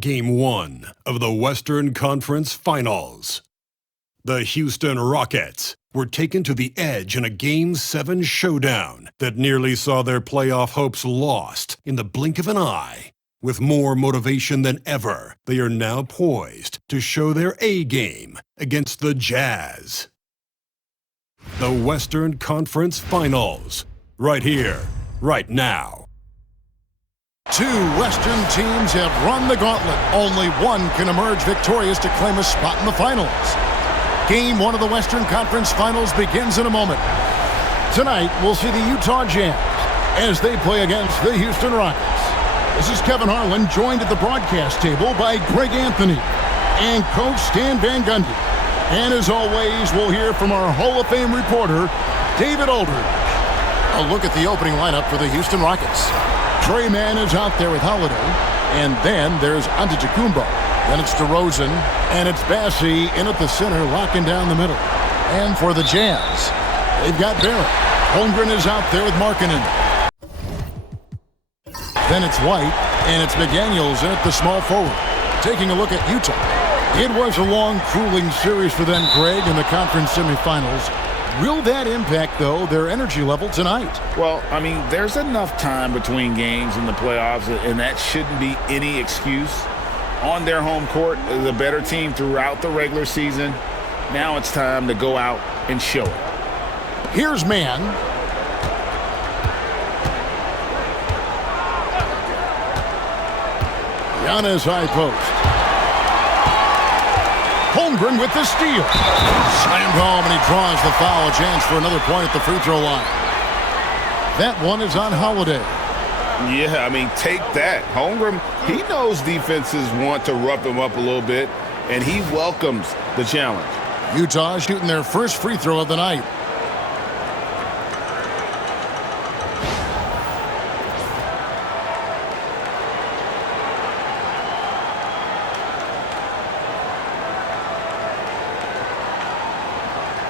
Game 1 of the Western Conference Finals. The Houston Rockets were taken to the edge in a Game 7 showdown that nearly saw their playoff hopes lost in the blink of an eye. With more motivation than ever, they are now poised to show their A-game against the Jazz. The Western Conference Finals, right here, right now. Two Western teams have run the gauntlet. Only one can emerge victorious to claim a spot in the finals. Game 1 of the Western Conference Finals begins in a moment. Tonight, we'll see the Utah Jazz as they play against the Houston Rockets. This is Kevin Harlan, joined at the broadcast table by Greg Anthony and Coach Stan Van Gundy. And as always, we'll hear from our Hall of Fame reporter, David Aldridge. A look at the opening lineup for the Houston Rockets. Trey Mann is out there with Holiday, and then there's Antetokounmpo. Then it's DeRozan, and it's Bassi in at the center, locking down the middle. And for the Jazz, they've got Barrett. Holmgren is out there with Markkanen. Then it's White, and it's McDaniels in at the small forward. Taking a look at Utah. It was a long, grueling series for them, Greg, in the conference semifinals. Will that impact, though, their energy level tonight? Well, I mean, there's enough time between games in the playoffs, and that shouldn't be any excuse. On their home court, the better team throughout the regular season. Now it's time to go out and show it. Here's Mann. Giannis high post. Holmgren with the steal. Slammed home, and he draws the foul. A chance for another point at the free throw line. That one is on Holiday. Yeah, I mean, take that. Holmgren, he knows defenses want to rough him up a little bit, and he welcomes the challenge. Utah shooting their first free throw of the night.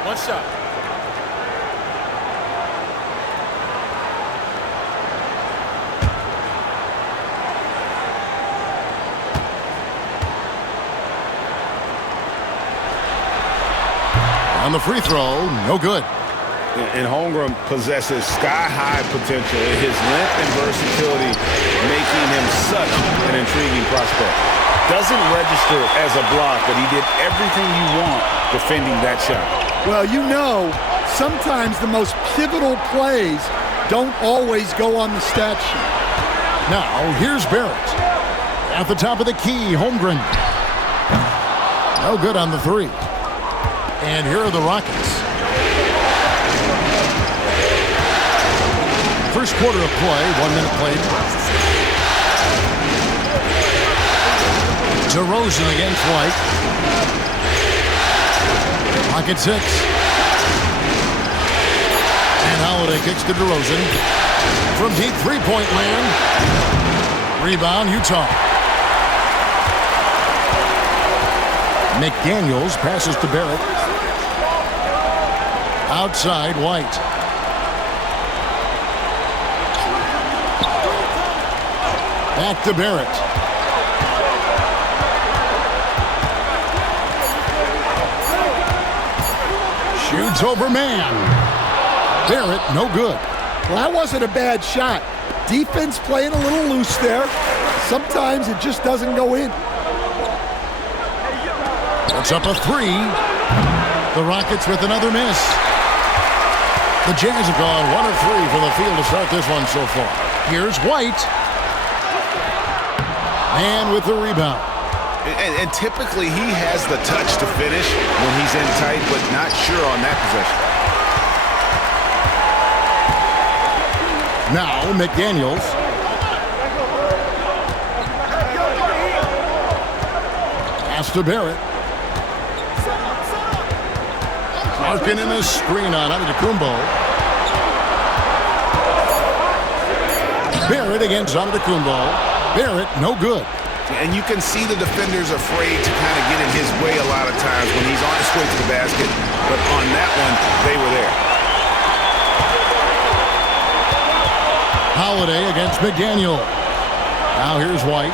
One shot. On the free throw, no good. And Holmgren possesses sky-high potential. His length and versatility making him such an intriguing prospect. Doesn't register as a block, but he did everything you want defending that shot. Well, you know, sometimes the most pivotal plays don't always go on the stat sheet. Now, here's Barrett. At the top of the key, Holmgren. No good on the three. And here are the Rockets. First quarter of play, 1 minute played. DeRozan against White. Rocket 6. And Holiday kicks to DeRozan. From deep three-point land. Rebound, Utah. McDaniels passes to Barrett. Outside, White. Back to Barrett. Shoots over Mann. Barrett, no good. Well, that wasn't a bad shot. Defense playing a little loose there. Sometimes it just doesn't go in. That's up a three. The Rockets with another miss. The Jazz have gone 1 of 3 from the field to start this one so far. Here's White. And with the rebound. And typically he has the touch to finish when he's in tight, but not sure on that possession. Now McDaniels. Pass to Barrett. Marking in a screen on Antetokounmpo. Barrett against Antetokounmpo. Barrett, no good. And you can see the defenders afraid to kind of get in his way a lot of times when he's on his way to the basket. But on that one, they were there. Holiday against McDaniel. Now here's White.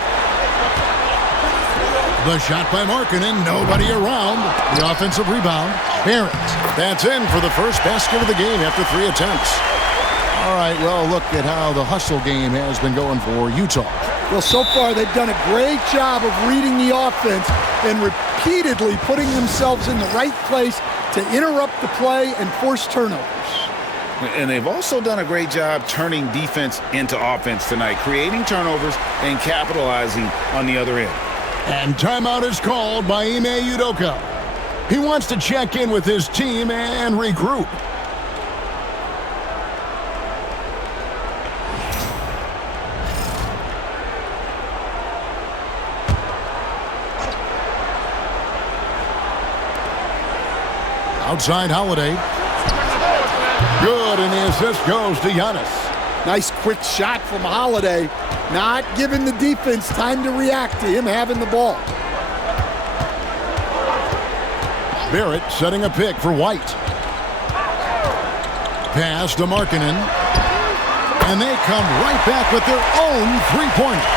The shot by Markkanen. Nobody around. The offensive rebound. Barrett. That's in for the first basket of the game after 3 attempts. All right, well, look at how the hustle game has been going for Utah. Well, so far they've done a great job of reading the offense and repeatedly putting themselves in the right place to interrupt the play and force turnovers. And they've also done a great job turning defense into offense tonight, creating turnovers and capitalizing on the other end. And timeout is called by Ime Udoka. He wants to check in with his team and regroup. Outside Holiday. Good, and the assist goes to Giannis. Nice quick shot from Holiday, not giving the defense time to react to him having the ball. Barrett setting a pick for White. Pass to Markkanen. And they come right back with their own three-pointer.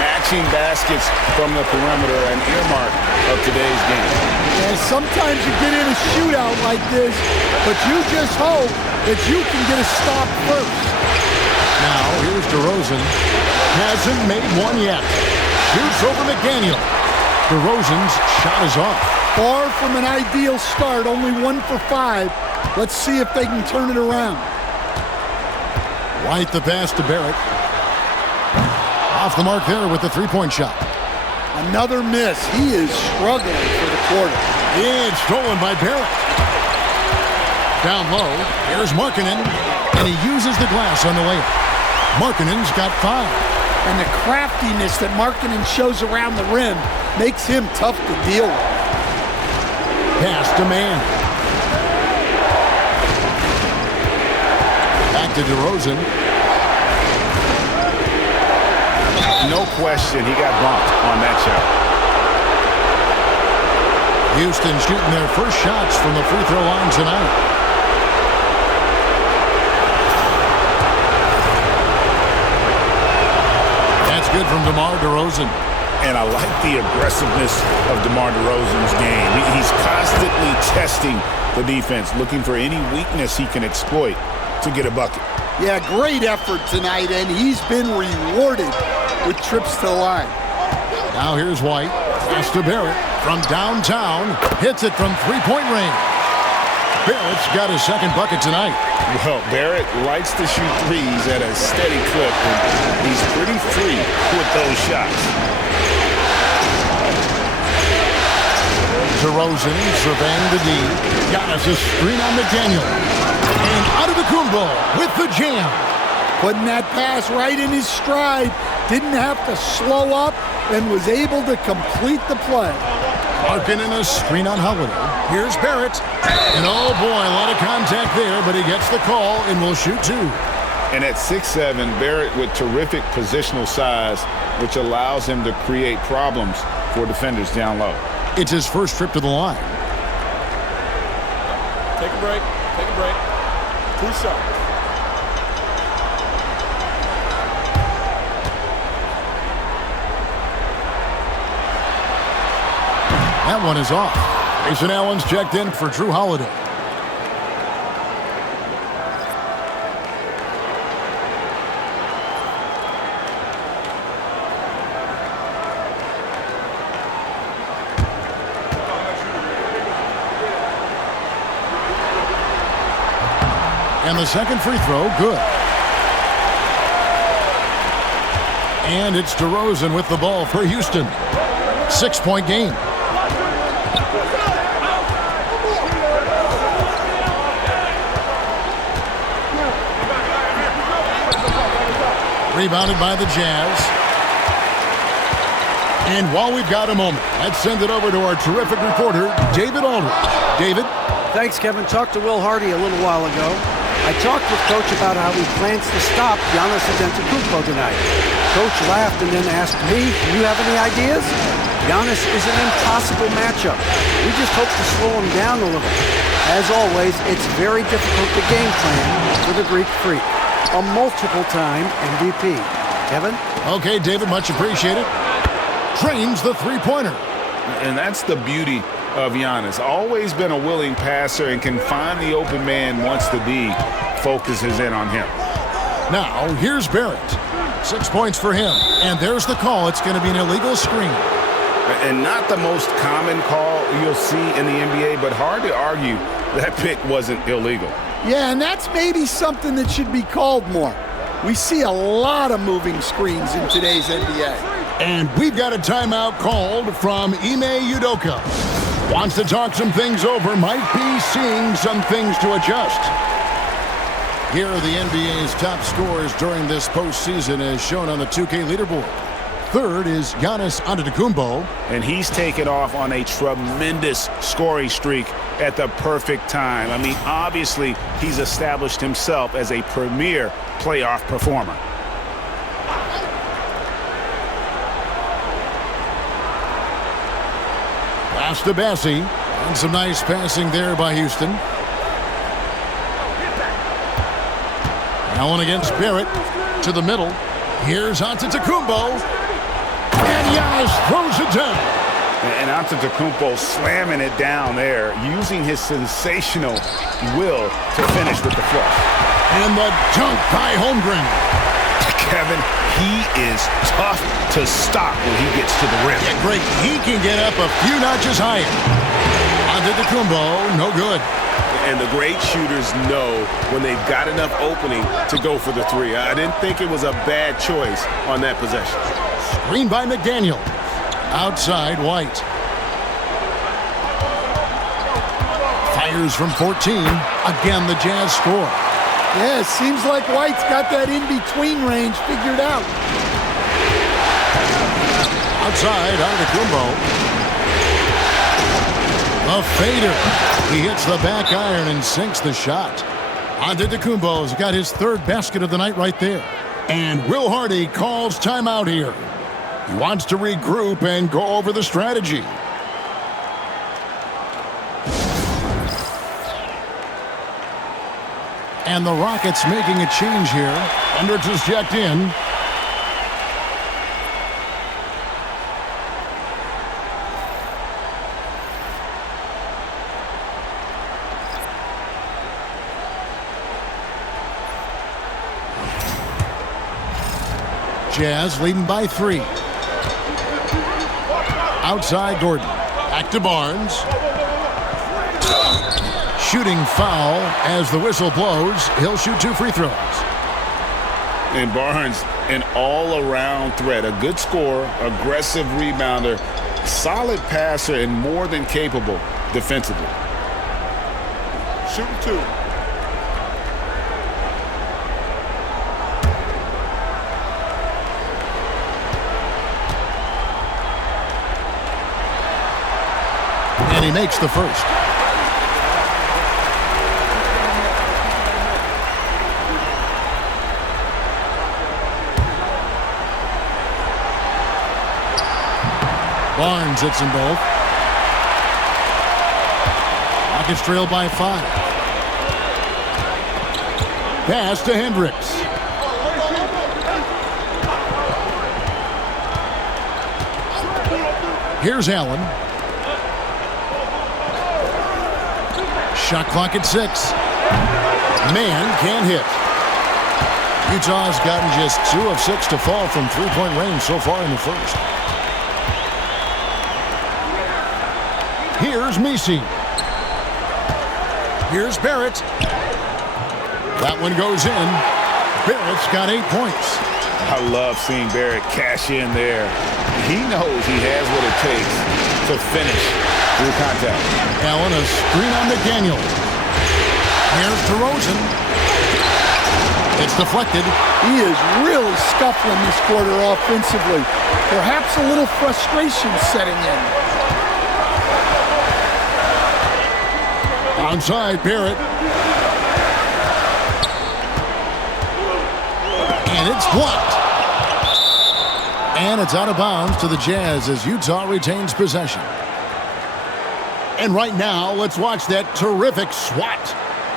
Matching baskets from the perimeter, an earmark of today's game. And sometimes you get in a shootout like this, but you just hope that you can get a stop first. Now, here's DeRozan. Hasn't made one yet. Shoots over McDaniel. DeRozan's shot is off. Far from an ideal start, only 1 for 5. Let's see if they can turn it around. White the pass to Barrett. Off the mark there with the three-point shot. Another miss. He is struggling for the quarter. It's stolen by Barrett. Down low, here's Markkanen, and he uses the glass on the layup. Markkanen's got 5. And the craftiness that Markkanen shows around the rim makes him tough to deal with. Pass to Mann. Back to DeRozan. No question, he got bumped on that shot. Houston shooting their first shots from the free throw line tonight. That's good from DeMar DeRozan. And I like the aggressiveness of DeMar DeRozan's game. He's constantly testing the defense, looking for any weakness he can exploit to get a bucket. Yeah, great effort tonight, and he's been rewarded with trips to the line. Now here's White. Pass to Barrett from downtown. Hits it from three-point range. Barrett's got his second bucket tonight. Well, Barrett likes to shoot threes at a steady clip, and he's pretty free with those shots. DeRozan surveying the D. Giannis a screen on McDaniel. And Antetokounmpo with the jam. Putting that pass right in his stride. Didn't have to slow up and was able to complete the play. Markkanen a screen on Holiday. Here's Barrett. And oh boy, a lot of contact there, but he gets the call and will shoot 2. And at 6'7", Barrett with terrific positional size, which allows him to create problems for defenders down low. It's his first trip to the line. Take a break. Take a break. 2 shots. That one is off. Grayson Allen's checked in for Drew Holiday. And the second free throw, good. And it's DeRozan with the ball for Houston. 6-point game. Rebounded by the Jazz. And while we've got a moment, let's send it over to our terrific reporter, David Aldridge. David? Thanks, Kevin. Talked to Will Hardy a little while ago. I talked with Coach about how he plans to stop Giannis Antetokounmpo tonight. Coach laughed and then asked me, "Do you have any ideas?" Giannis is an impossible matchup. We just hope to slow him down a little. As always, it's very difficult to game plan for the Greek Freak, a multiple-time MVP. Kevin? Okay, David, much appreciated. Trains the three-pointer. And that's the beauty of Giannis. Always been a willing passer and can find the open man once the D focuses in on him. Now, here's Barrett. 6 points for him. And there's the call. It's going to be an illegal screen. And not the most common call you'll see in the NBA, but hard to argue that pick wasn't illegal. Yeah, and that's maybe something that should be called more. We see a lot of moving screens in today's NBA. And we've got a timeout called from Ime Udoka. Wants to talk some things over, might be seeing some things to adjust. Here are the NBA's top scorers during this postseason as shown on the 2K leaderboard. Third is Giannis Antetokounmpo. And he's taken off on a tremendous scoring streak at the perfect time. I mean, obviously, he's established himself as a premier playoff performer. Pass to Bassi. And some nice passing there by Houston. Allen against Barrett. To the middle. Here's Antetokounmpo. And Giannis throws it down. And Antetokounmpo slamming it down there, using his sensational will to finish with the flush. And the dunk by Holmgren. Kevin, he is tough to stop when he gets to the rim. Yeah, great. He can get up a few notches higher. Antetokounmpo, no good. And the great shooters know when they've got enough opening to go for the three. I didn't think it was a bad choice on that possession. Screen by McDaniel. Outside, White. Fires from 14. Again, the Jazz score. Yeah, it seems like White's got that in-between range figured out. Outside, Antetokounmpo. A fader. He hits the back iron and sinks the shot. Antetokounmpo's got his third basket of the night right there. And Will Hardy calls timeout here. He wants to regroup and go over the strategy. And the Rockets making a change here. Hendricks is checked in. Jazz leading by 3. Outside Gordon. Back to Barnes. Shooting foul as the whistle blows. He'll shoot 2 free throws. And Barnes, an all-around threat. A good scorer, aggressive rebounder, solid passer, and more than capable defensively. Shooting 2. And he makes the first. Barnes hits them both. Rockets trail by 5. Pass to Hendricks. Here's Allen. Shot clock at 6. Man can't hit. Utah's gotten just 2 of 6 to fall from three-point range so far in the first. Here's Messi. Here's Barrett. That one goes in. Barrett's got 8 points. I love seeing Barrett cash in there. He knows he has what it takes to finish through contact. Allen, a screen on McDaniel. Here's DeRozan. It's deflected. He is really scuffling this quarter offensively. Perhaps a little frustration setting in. Onside, Barrett. And it's blocked. And it's out of bounds to the Jazz as Utah retains possession. And right now, let's watch that terrific swat.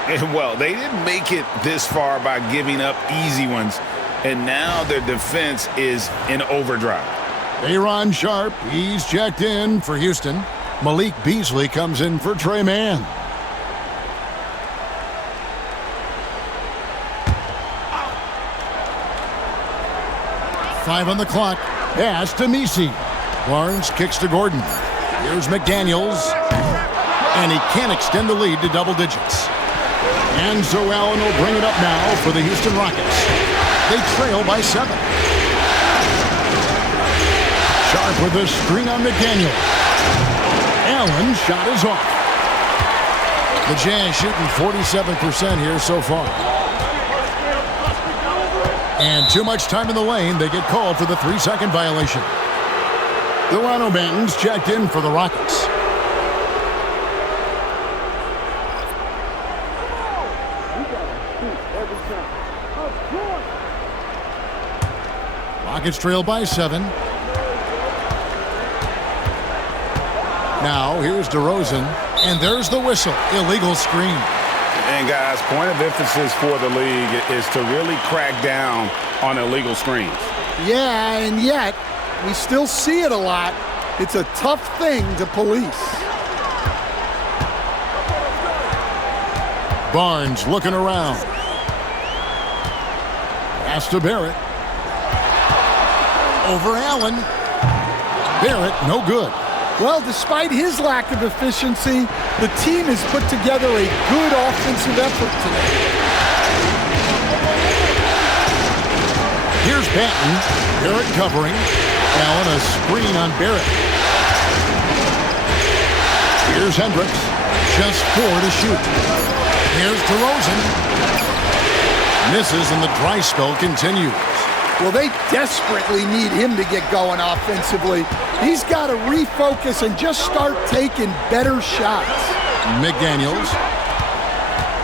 And well, they didn't make it this far by giving up easy ones. And now their defense is in overdrive. Aaron Sharp, he's checked in for Houston. Malik Beasley comes in for Trey Mann. Five on the clock. Pass to Messi. Barnes kicks to Gordon. Here's McDaniels. And he can't extend the lead to double digits. And so Allen will bring it up now for the Houston Rockets. They trail by 7. Sharp with a screen on McDaniel. Allen shot is off. The Jazz shooting 47% here so far. And too much time in the lane. They get called for the 3-second violation. Delano Banton's checked in for the Rockets. Rockets trail by 7. Now here's DeRozan, and there's the whistle. Illegal screen. And guys, point of emphasis for the league is to really crack down on illegal screens. Yeah, and yet we still see it a lot. It's a tough thing to police. Barnes looking around. Pass to Barrett. Over Allen. Barrett, no good. Well, despite his lack of efficiency, the team has put together a good offensive effort today. Here's Banton. Barrett covering. Allen a screen on Barrett. Here's Hendricks. Just 4 to shoot. Here's DeRozan. Misses and the dry spell continues. Well, they desperately need him to get going offensively. He's got to refocus and just start taking better shots. McDaniels.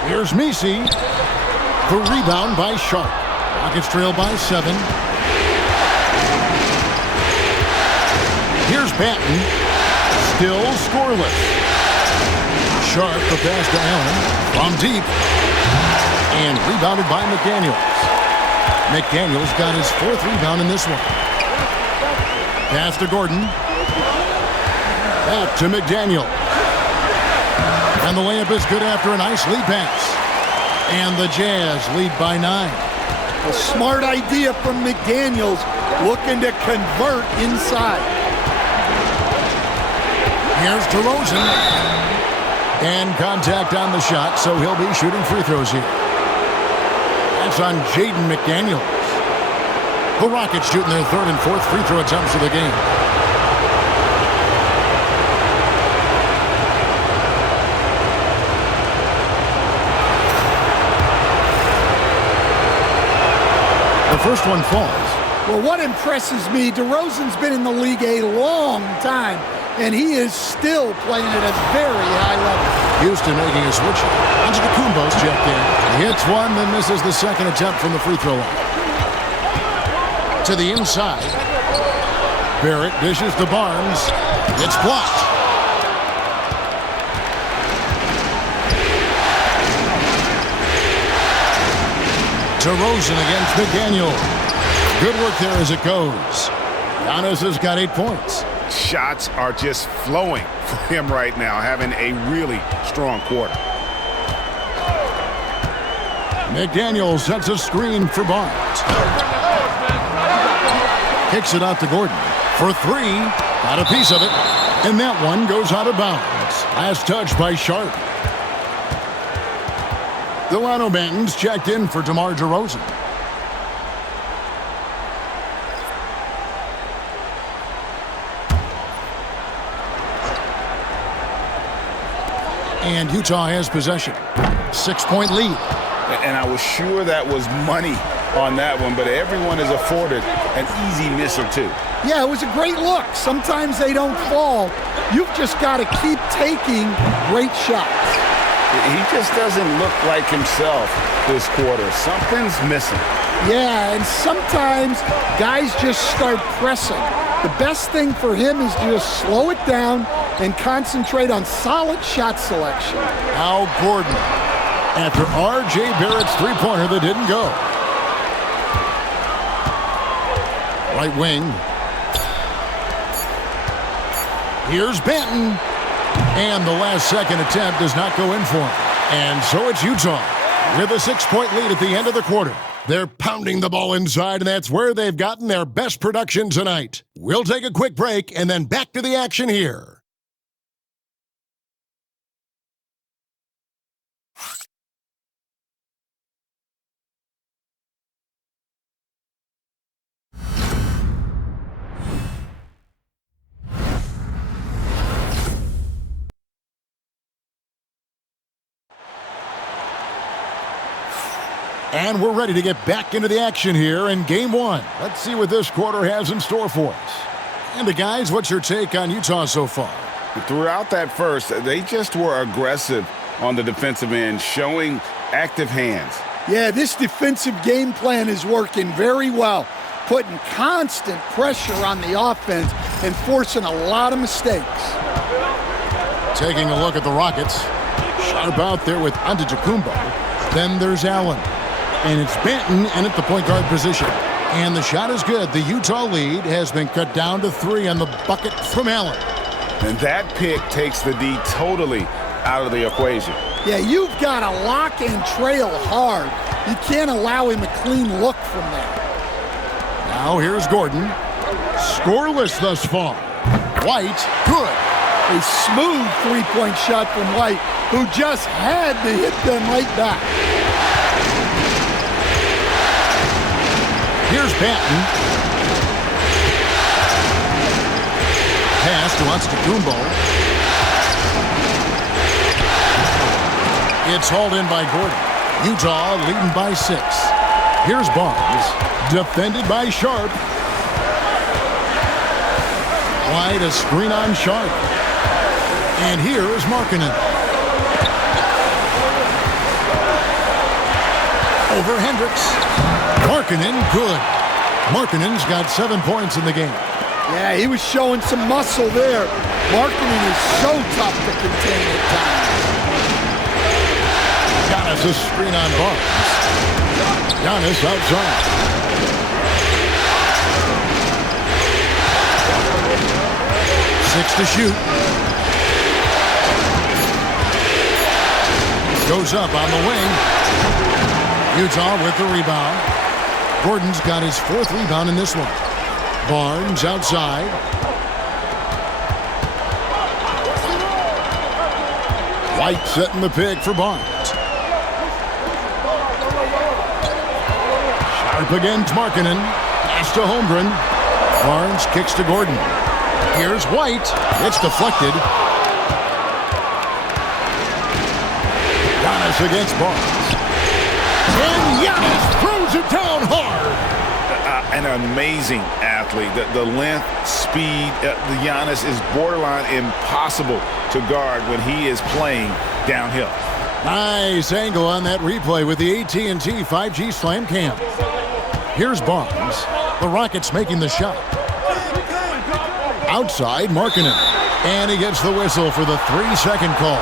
Here's Messi. The rebound by Sharp. Rockets trail by 7. Here's Banton. Still scoreless. Sharp the pass to Allen. From deep. And rebounded by McDaniels. McDaniels got his 4th rebound in this one. Pass to Gordon. Back to McDaniel. And the layup is good after a nice lead pass. And the Jazz lead by 9. A smart idea from McDaniels, looking to convert inside. Here's DeRozan. And contact on the shot, so he'll be shooting free throws here. That's on Jaden McDaniels. The Rockets shooting their 3rd and 4th free throw attempts of the game. The first one falls. Well, what impresses me, DeRozan's been in the league a long time, and he is still playing at a very high level. Houston making a switch. Antetokounmpo's checked in. Hits one, then misses the 2nd attempt from the free throw line. To the inside. Barrett dishes to Barnes. It's blocked. DeRozan against McDaniel. Good work there as it goes. Giannis has got 8 points. Shots are just flowing for him right now, having a really strong quarter. McDaniel sets a screen for Barnes. Kicks it out to Gordon. For 3. Got a piece of it. And that one goes out of bounds. Last touch by Sharp. Delano Banton's checked in for DeMar DeRozan. And Utah has possession. 6-point lead. And I was sure that was money on that one, but everyone is afforded an easy miss or two. Yeah, it was a great look. Sometimes they don't fall. You've just got to keep taking great shots. He just doesn't look like himself this quarter. Something's missing. Yeah, and sometimes guys just start pressing. The best thing for him is to just slow it down and concentrate on solid shot selection. Al Gordon, after R.J. Barrett's three-pointer that didn't go. Right wing. Here's Benton. And the last second attempt does not go in for him. And so it's Utah with a 6-point lead at the end of the quarter. They're pounding the ball inside, and that's where they've gotten their best production tonight. We'll take a quick break and then back to the action here. And we're ready to get back into the action here in Game 1. Let's see what this quarter has in store for us. And guys, what's your take on Utah so far? Throughout that first, they just were aggressive on the defensive end, showing active hands. Yeah, this defensive game plan is working very well, putting constant pressure on the offense and forcing a lot of mistakes. Taking a look at the Rockets. Sharp out there with Antetokounmpo. Then there's Allen. And it's Benton in at the point guard position. And the shot is good. The Utah lead has been cut down to 3 on the bucket from Allen. And that pick takes the D totally out of the equation. Yeah, you've got to lock and trail hard. You can't allow him a clean look from there. Now here's Gordon. Scoreless thus far. White, good. A smooth three-point shot from White, who just had to hit them right back. Here's Benton. Pass to Antetokounmpo. It's hauled in by Gordon. Utah leading by 6. Here's Barnes. Defended by Sharp. Wide, a screen on Sharp. And here is Markkanen. Over Hendricks. Markkanen, good. Markkanen's got 7 points in the game. Yeah, he was showing some muscle there. Markkanen is so tough to contain at times. Giannis a screen on Barnes. Giannis outside. Six to shoot. Goes up on the wing. Utah with the rebound. Gordon's got his 4th rebound in this one. Barnes outside. White setting the pick for Barnes. Sharp against Markkanen. Pass to Holmgren. Barnes kicks to Gordon. Here's White. It's deflected. Giannis against Barnes. And Giannis throws it down hard. An amazing athlete. The length, speed, the Giannis is borderline impossible to guard when he is playing downhill. Nice angle on that replay with the AT&T 5G Slam Cam. Here's Barnes. The Rockets making the shot. Outside, Markkanen. And he gets the whistle for the 3-second call.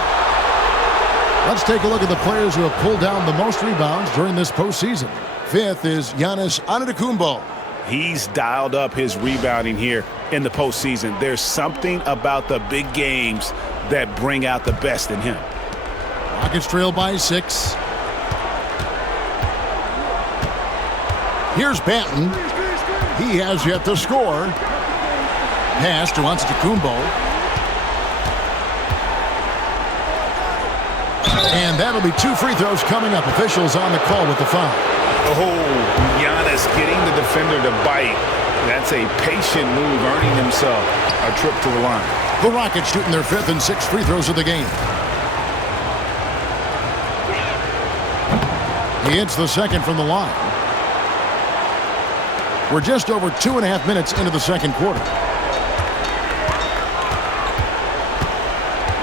Let's take a look at the players who have pulled down the most rebounds during this postseason. 5th is Giannis Antetokounmpo. He's dialed up his rebounding here in the postseason. There's something about the big games that bring out the best in him. Rockets trail by 6. Here's Benton. He has yet to score. Pass to Antetokounmpo. And that'll be 2 free throws coming up. Officials on the call with the foul. Oh, Giannis getting the defender to bite. That's a patient move, earning himself a trip to the line. The Rockets shooting their 5th and 6th free throws of the game. He hits the second from the line. We're just over 2.5 minutes into the second quarter.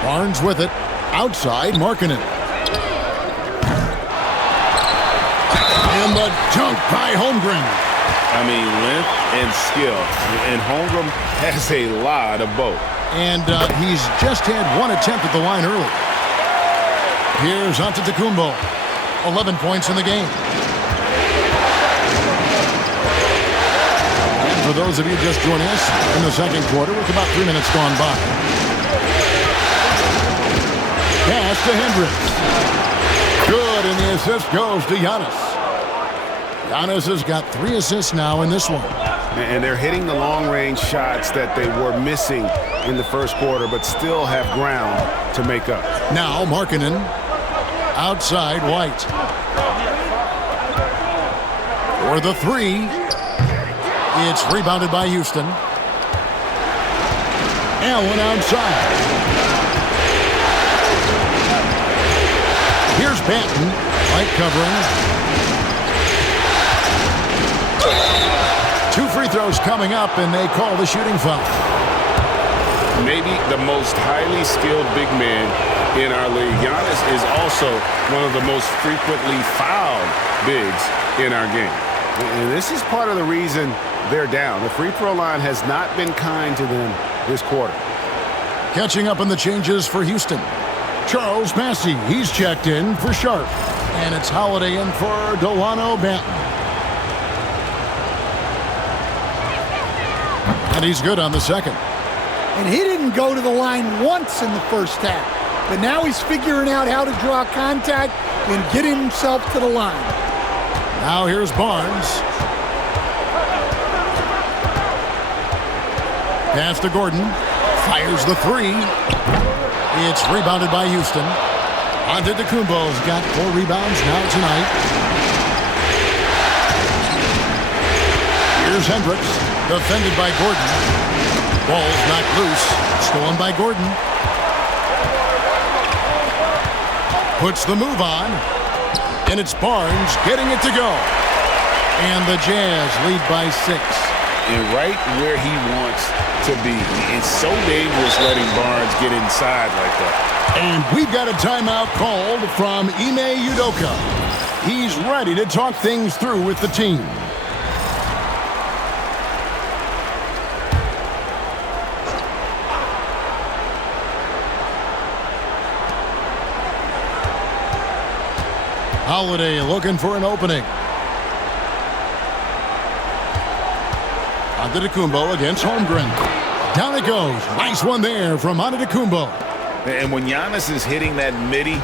Barnes with it. Outside, Markkanen. And the dunk by Holmgren. I mean, length and skill. And Holmgren has a lot of both. And he's just had one attempt at the line early. Here's Antetokounmpo. 11 points in the game. And for those of you just joining us in the second quarter, with about 3 minutes gone by. Pass to Hendricks. Good, and the assist goes to Giannis. Giannis has got 3 assists now in this one. And they're hitting the long-range shots that they were missing in the first quarter, but still have ground to make up. Now Markkanen. Outside, White. For the 3. It's rebounded by Houston. Allen outside. Here's Banton. White covering. 2 free throws coming up, and they call the shooting foul. Maybe the most highly skilled big man in our league. Giannis is also one of the most frequently fouled bigs in our game. And this is part of the reason they're down. The free throw line has not been kind to them this quarter. Catching up on the changes for Houston. Charles Massey, he's checked in for Sharp. And it's Holiday in for Delano Banton. And he's good on the second. And he didn't go to the line once in the first half. But now he's figuring out how to draw contact and get himself to the line. Now here's Barnes. Pass to Gordon. Fires the 3. It's rebounded by Houston. Antetokounmpo's got 4 rebounds now tonight. Here's Hendricks. Defended by Gordon. Ball's knocked loose. Stolen by Gordon. Puts the move on. And it's Barnes getting it to go. And the Jazz lead by 6. And right where he wants to be. It's so dangerous letting Barnes get inside like that. And we've got a timeout called from Ime Udoka. He's ready to talk things through with the team. Holiday looking for an opening. Antetokounmpo against Holmgren. Down it goes. Nice one there from Antetokounmpo. And when Giannis is hitting that midi,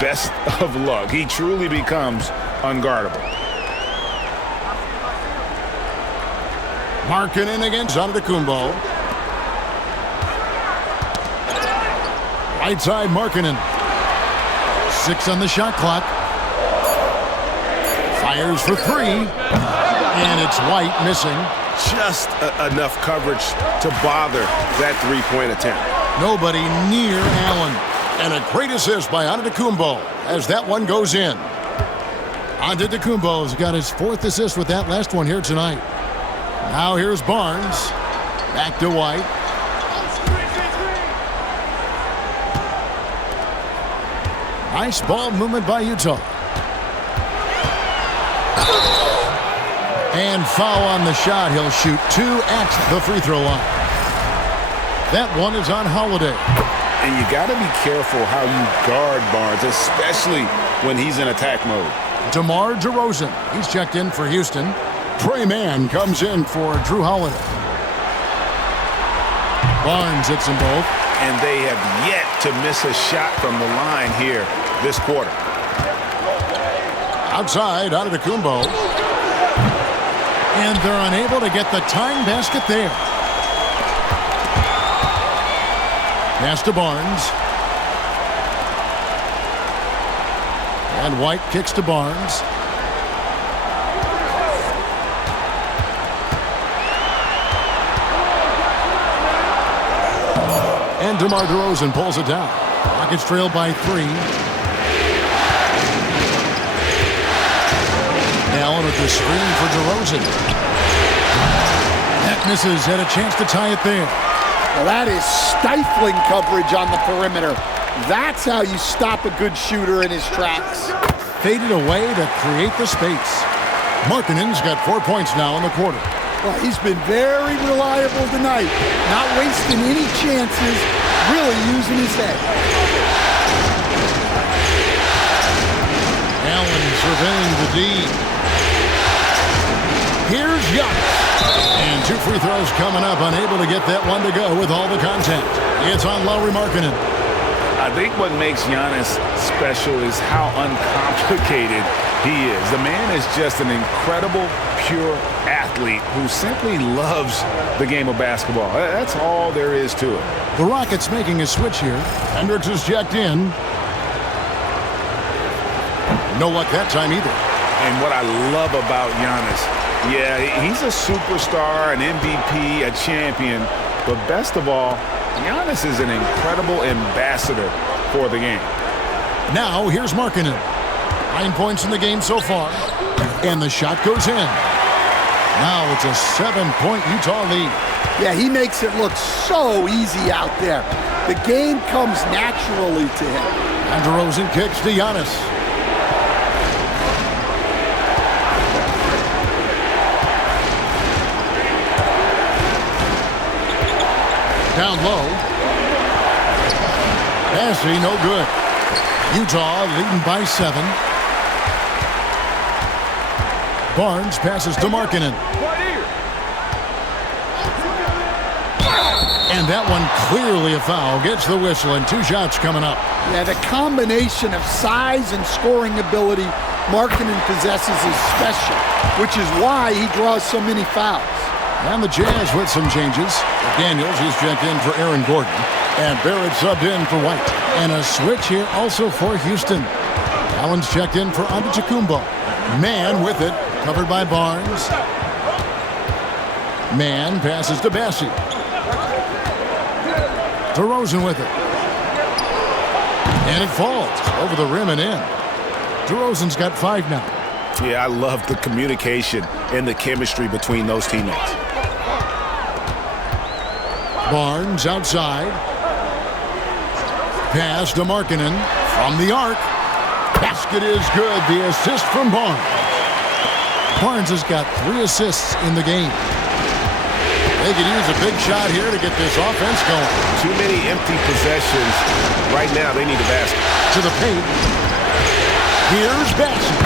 best of luck. He truly becomes unguardable. Markkanen against Antetokounmpo. Right side Markkanen. 6 on the shot clock. Fires for 3. And it's White missing. Just enough coverage to bother that three-point attempt. Nobody near Allen. And a great assist by Antetokounmpo as that one goes in. Antetokounmpo's got his 4th assist with that last one here tonight. Now here's Barnes. Back to White. Nice ball movement by Utah. And foul on the shot. He'll shoot 2 at the free throw line. That one is on Holiday. And you got to be careful how you guard Barnes, especially when he's in attack mode. DeMar DeRozan. He's checked in for Houston. Trey Mann comes in for Drew Holiday. Barnes hits them both. And they have yet to miss a shot from the line here this quarter. Outside, Antetokounmpo. And they're unable to get the tying basket there. Pass to Barnes. And White kicks to Barnes. And DeMar DeRozan pulls it down. Rockets trail by 3. Allen with the screen for DeRozan. That misses. Had a chance to tie it there. Well, that is stifling coverage on the perimeter. That's how you stop a good shooter in his tracks. Faded away to create the space. Markkanen's got 4 points now in the quarter. Well, he's been very reliable tonight. Not wasting any chances, really using his head. Allen surveying the D. Here's Giannis. And 2 free throws coming up, unable to get that one to go with all the contact. It's on Lauri Markkanen. I think what makes Giannis special is how uncomplicated he is. The man is just an incredible, pure athlete who simply loves the game of basketball. That's all there is to it. The Rockets making a switch here. Hendricks is checked in. No luck that time either. And what I love about Giannis, yeah, he's a superstar, an MVP, a champion, but best of all, Giannis is an incredible ambassador for the game. Now, here's Markkanen. 9 points in the game so far, and the shot goes in. Now it's a 7-point Utah lead. Yeah, he makes it look so easy out there. The game comes naturally to him. And DeRozan kicks to Giannis. Down low. Passing, no good. Utah leading by 7. Barnes passes to Markkanen. And that one clearly a foul. Gets the whistle, and 2 shots coming up. Yeah, the combination of size and scoring ability Markkanen possesses is special, which is why he draws so many fouls. And the Jazz with some changes. Daniels, he's checked in for Aaron Gordon. And Barrett subbed in for White. And a switch here also for Houston. Allen's checked in for Antetokounmpo. Man with it, covered by Barnes. Man passes to Bassi. DeRozan with it. And it falls over the rim and in. DeRozan's got 5 now. Yeah, I love the communication and the chemistry between those teammates. Barnes outside. Pass to Markkanen from the arc. Basket is good. The assist from Barnes. Barnes has got 3 assists in the game. They could use a big shot here to get this offense going. Too many empty possessions. Right now, they need a basket. To the paint. Here's Bassi.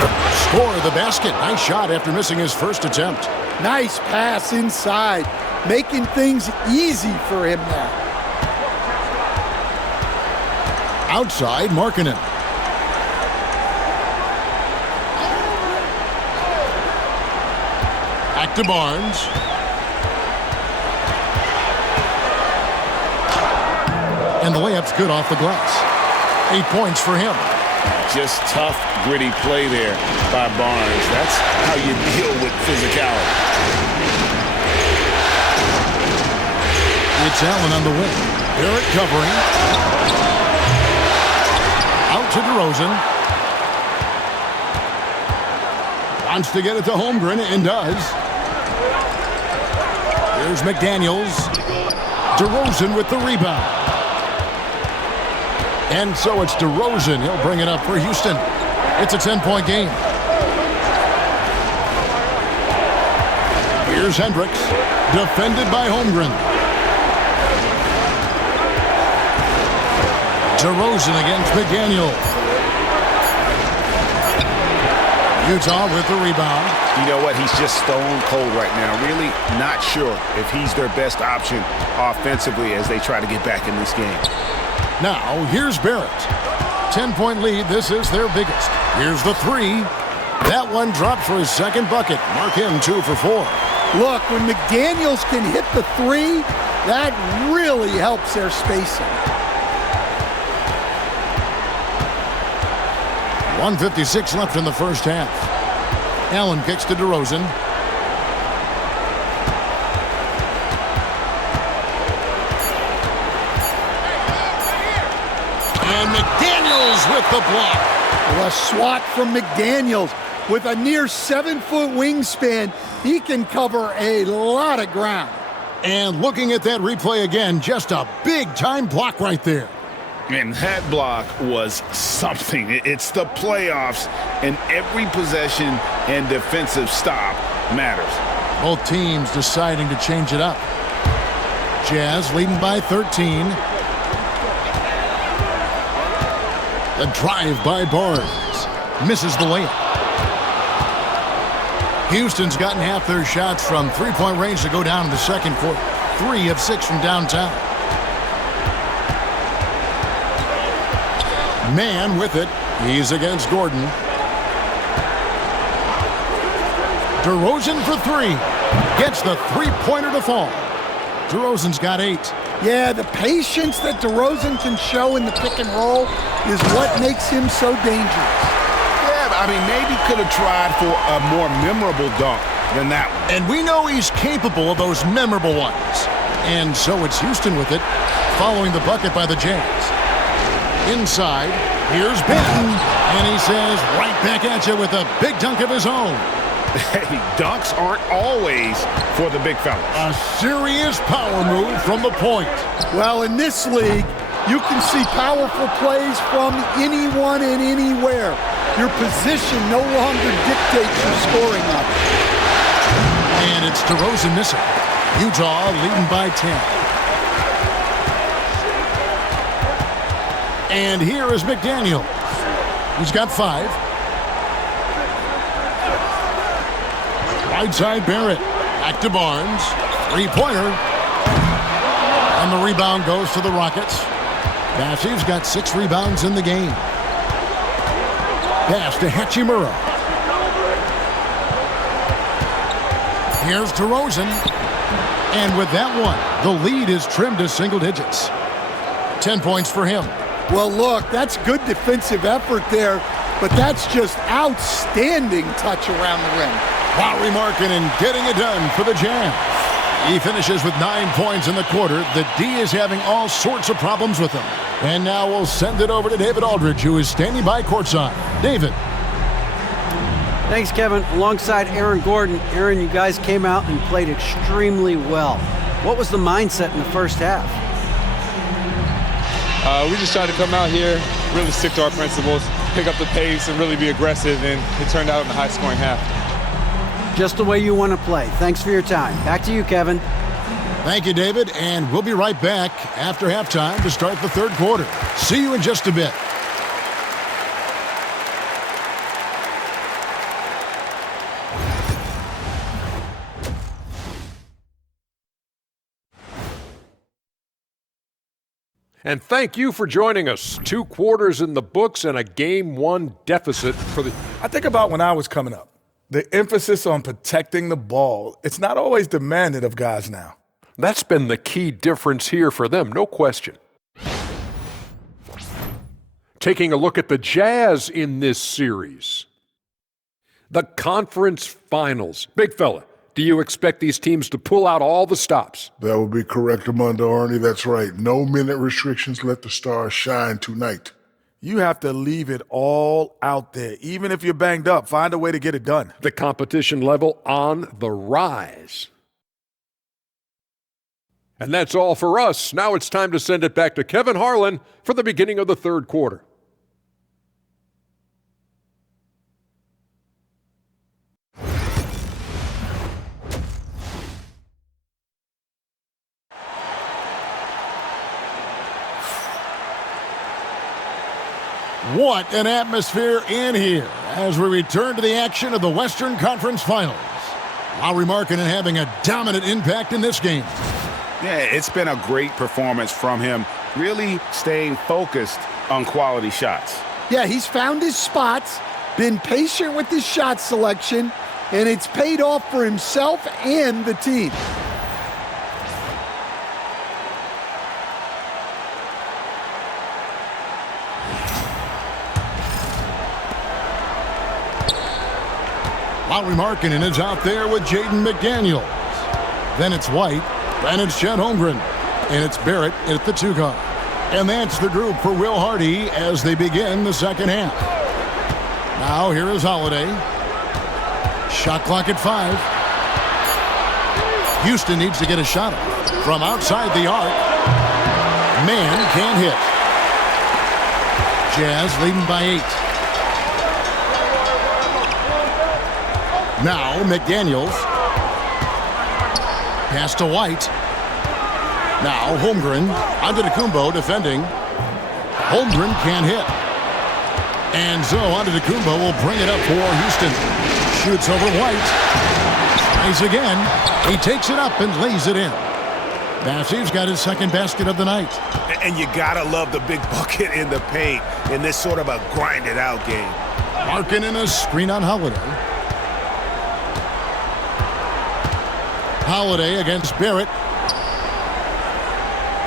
Score the basket. Nice shot after missing his first attempt. Nice pass inside, making things easy for him now. Outside, Markkanen. Back to Barnes. And the layup's good off the glass. 8 points for him. Just tough, gritty play there by Barnes. That's how you deal with physicality. It's Allen on the wing. Barrett covering. Out to DeRozan. Wants to get it to Holmgren and does. Here's McDaniels. DeRozan with the rebound. And so it's DeRozan. He'll bring it up for Houston. It's a 10-point game. Here's Hendricks. Defended by Holmgren. DeRozan against McDaniel. Utah with the rebound. You know what? He's just stone cold right now. Really not sure if he's their best option offensively as they try to get back in this game. Now, here's Barrett. 10-point lead. This is their biggest. Here's the 3. That one dropped for his second bucket. Mark him 2 for 4. Look, when McDaniels can hit the 3, that really helps their spacing. 1:56 left in the first half. Allen kicks to DeRozan. And McDaniels with the block. Well, a swat from McDaniels. With a near 7-foot wingspan, he can cover a lot of ground. And looking at that replay again, just a big-time block right there. And that block was something. It's the playoffs, and every possession and defensive stop matters. Both teams deciding to change it up. Jazz leading by 13. The drive by Barnes. Misses the layup. Houston's gotten half their shots from three-point range to go down in the second quarter. 3 of 6 from downtown. Man with it. He's against Gordon. DeRozan for 3. Gets the three-pointer to fall. DeRozan's got 8. Yeah, the patience that DeRozan can show in the pick and roll is what makes him so dangerous. Yeah, I mean, maybe could have tried for a more memorable dunk than that one. And we know he's capable of those memorable ones. And so it's Houston with it, following the bucket by the Jazz. Inside, here's Benton, and he says right back at you with a big dunk of his own. Hey, dunks aren't always for the big fellas. A serious power move from the point. Well, in this league, you can see powerful plays from anyone and anywhere. Your position no longer dictates your scoring option. And it's DeRozan missing. Utah leading by 10. And here is McDaniel. He's got 5. Right side Barrett. Back to Barnes. Three-pointer. And the rebound goes to the Rockets. Massey's got 6 rebounds in the game. Pass to Hachimura. Here's DeRozan. And with that one, the lead is trimmed to single digits. 10 points for him. Well, look, that's good defensive effort there, but that's just outstanding touch around the rim. Lowry Markkanen getting it done for the Jazz. He finishes with 9 points in the quarter. The D is having all sorts of problems with him. And now we'll send it over to David Aldridge, who is standing by courtside. David. Thanks, Kevin. Alongside Aaron Gordon. Aaron, you guys came out and played extremely well. What was the mindset in the first half? We just tried to come out here, really stick to our principles, pick up the pace, and really be aggressive, and it turned out in a high-scoring half. Just the way you want to play. Thanks for your time. Back to you, Kevin. Thank you, David, and we'll be right back after halftime to start the third quarter. See you in just a bit. And thank you for joining us. 2 quarters in the books and a Game 1 deficit for the... I think about when I was coming up. The emphasis on protecting the ball, it's not always demanded of guys now. That's been the key difference here for them, no question. Taking a look at the Jazz in this series. The conference finals. Big fella, do you expect these teams to pull out all the stops? That would be correct, Armando Arnie. That's right. No minute restrictions. Let the stars shine tonight. You have to leave it all out there. Even if you're banged up, find a way to get it done. The competition level on the rise. And that's all for us. Now it's time to send it back to Kevin Harlan for the beginning of the third quarter. What an atmosphere in here as we return to the action of the Western Conference Finals. Lowry Markkanen having a dominant impact in this game. Yeah, it's been a great performance from him, really staying focused on quality shots. Yeah, he's found his spots, been patient with his shot selection, and it's paid off for himself and the team. Lowry Markkanen is out there with Jaden McDaniels. Then it's White, then it's Chet Holmgren, and it's Barrett at the 2 guard. And that's the group for Will Hardy as they begin the second half. Now here is Holiday. Shot clock at 5. Houston needs to get a shot off from outside the arc. Man can't hit. Jazz leading by 8. Now McDaniels. Pass to White. Now Holmgren. Antetokounmpo defending. Holmgren can't hit. And so Antetokounmpo will bring it up for Houston. Shoots over White. Tries again. He takes it up and lays it in. Bassey's got his second basket of the night. And you gotta love the big bucket in the paint in this sort of a grinded-out game. Larkin in a screen on Holiday. Holiday against Barrett.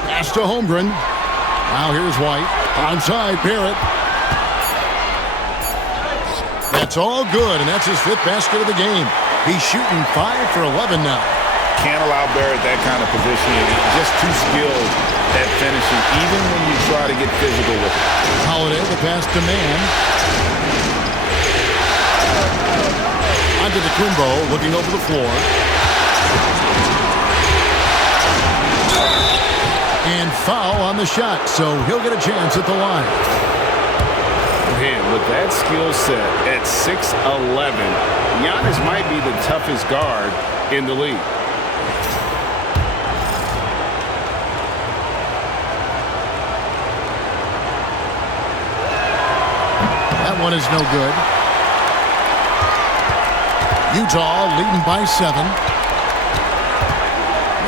Pass to Holmgren. Now here's White. Onside Barrett. That's all good, and that's his 5th basket of the game. He's shooting 5 for 11 now. Can't allow Barrett that kind of positioning. He's just too skilled at finishing, even when you try to get physical with him. Holiday, the pass to Man. Antetokounmpo looking over the floor. And foul on the shot, so he'll get a chance at the line. Man, with that skill set at 6'11", Giannis might be the toughest guard in the league. That one is no good. Utah leading by 7.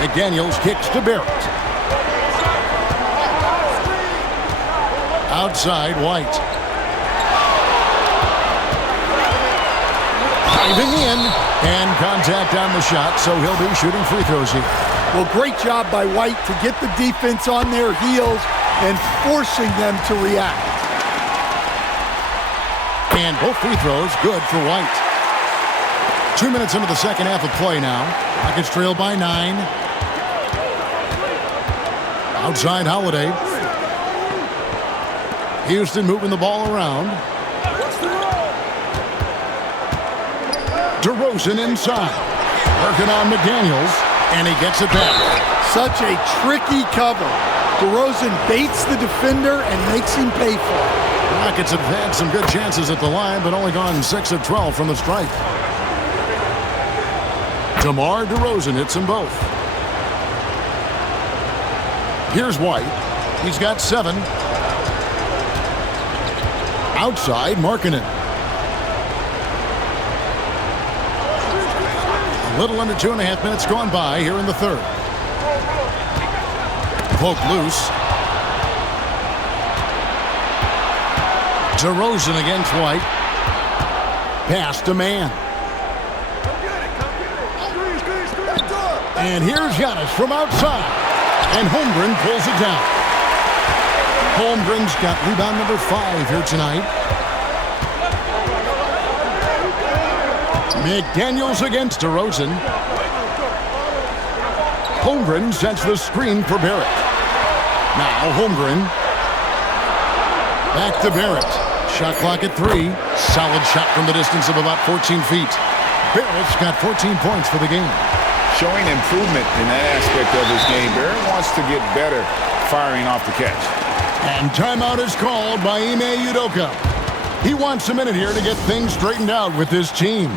McDaniels kicks to Barrett. Outside, White. Diving in, and contact on the shot, so he'll be shooting free throws here. Well, great job by White to get the defense on their heels and forcing them to react. And both free throws good for White. 2 minutes into the second half of play now. Rockets trail by 9. Outside Holiday. Houston moving the ball around. DeRozan inside. Working on McDaniels, and he gets it back. Such a tricky cover. DeRozan baits the defender and makes him pay for it. Rockets have had some good chances at the line, but only gone 6 of 12 from the stripe. DeMar DeRozan hits them both. Here's White. He's got 7. Outside, Markkanen. A little under 2.5 minutes gone by here in the third. Poke loose. DeRozan against White. Pass to Man. And here's Giannis from outside. And Holmgren pulls it down. Holmgren's got rebound number 5 here tonight. McDaniels against DeRozan. Holmgren sets the screen for Barrett. Now Holmgren. Back to Barrett. Shot clock at 3. Solid shot from the distance of about 14 feet. Barrett's got 14 points for the game. Showing improvement in that aspect of his game. Barrett wants to get better firing off the catch. And timeout is called by Ime Udoka. He wants a minute here to get things straightened out with his team.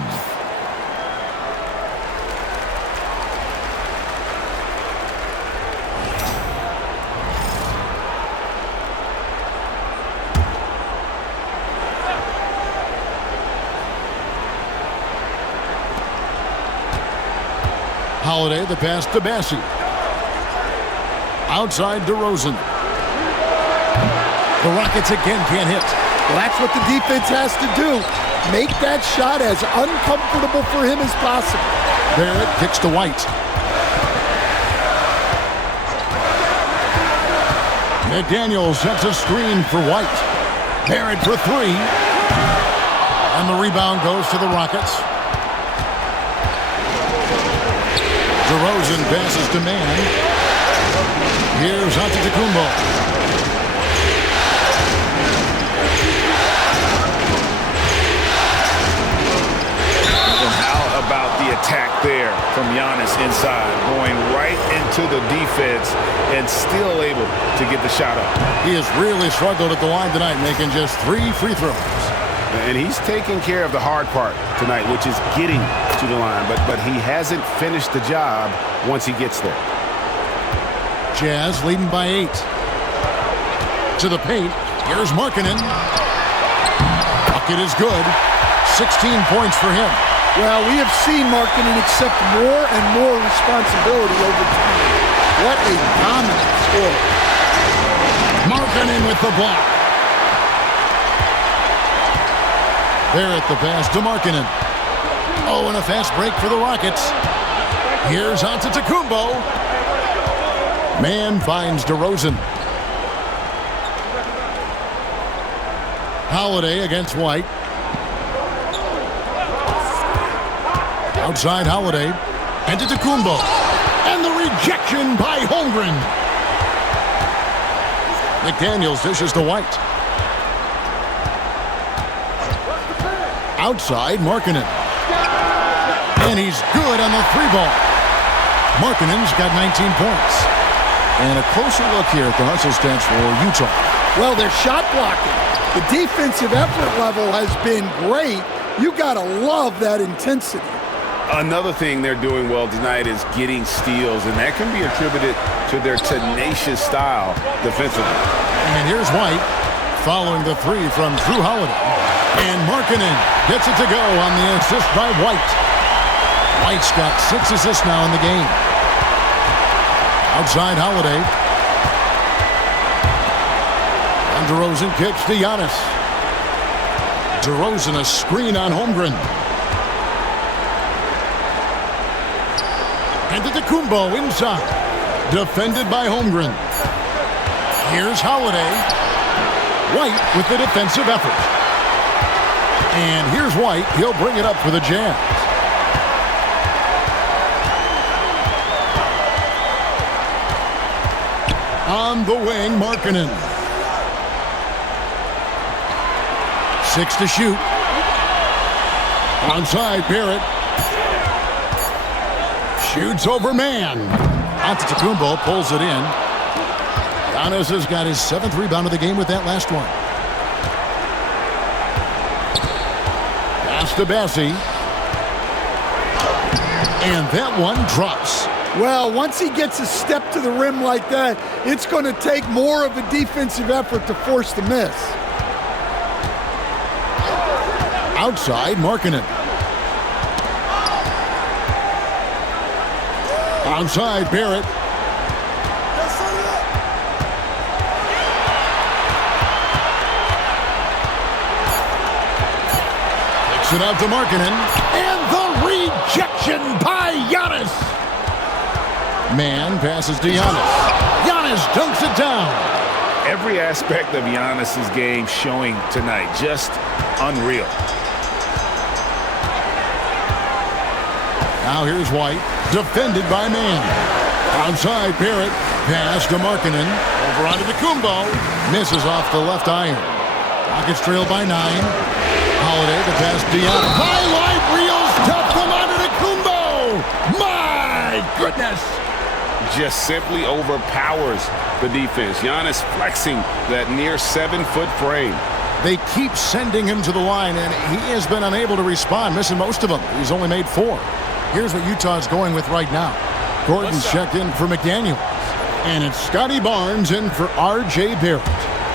Holiday, the pass to Bassey. Outside DeRozan. The Rockets again can't hit. Well, that's what the defense has to do. Make that shot as uncomfortable for him as possible. Barrett kicks to White. McDaniels sets a screen for White. Barrett for 3. And the rebound goes to the Rockets. DeRozan passes to Man. Here's Antetokounmpo. And how attack there from Giannis inside, going right into the defense and still able to get the shot up. He has really struggled at the line tonight, making just 3 free throws. And he's taking care of the hard part tonight, which is getting to the line. But he hasn't finished the job once he gets there. Jazz leading by 8. To the paint. Here's Markkanen. Bucket is good. 16 points for him. Well, we have seen Markkanen accept more and more responsibility over time. What a dominant scorer. Markkanen with the block. Barrett the pass to Markkanen. Oh, and a fast break for the Rockets. Here's Antetokounmpo. Man finds DeRozan. Holiday against White. Outside Holiday. Antetokounmpo. And the rejection by Holmgren. McDaniels dishes to White. Outside Markkanen. And he's good on the 3-ball. Markkanen's got 19 points. And a closer look here at the hustle stats for Utah. Well, they're shot blocking. The defensive effort level has been great. You got to love that intensity. Another thing they're doing well tonight is getting steals, and that can be attributed to their tenacious style defensively. And here's White following the 3 from Drew Holiday. And Markkanen gets it to go on the assist by White. White's got 6 assists now in the game. Outside Holiday. And DeRozan kicks to Giannis. DeRozan a screen on Holmgren. Antetokounmpo inside. Defended by Holmgren. Here's Holiday. White with the defensive effort. And here's White. He'll bring it up for the Jazz. On the wing, Markkanen. 6 to shoot. Onside, Barrett. Shoots over man. Antetokounmpo pulls it in. Giannis has got his 7th rebound of the game with that last one. Pass to Bassie. And that one drops. Well, once he gets a step to the rim like that, it's going to take more of a defensive effort to force the miss. Outside, Markkanen. Outside, Barrett. Takes it out to Markkanen. And the rejection by Giannis. Man passes to Giannis. Giannis dunks it down. Every aspect of Giannis's game showing tonight, just unreal. Now here's White, defended by Man. Outside, Barrett, pass to Markkanen. Over onto Antetokounmpo. Misses off the left iron. Rockets trail by 9. Holiday, the pass to Giannis. Highlight reels tough from Antetokounmpo. My goodness. Just simply overpowers the defense. Giannis flexing that near 7-foot frame. They keep sending him to the line, and he has been unable to respond, missing most of them. He's only made 4. Here's what Utah's going with right now. Gordon's checked in for McDaniels. And it's Scotty Barnes in for R.J. Barrett.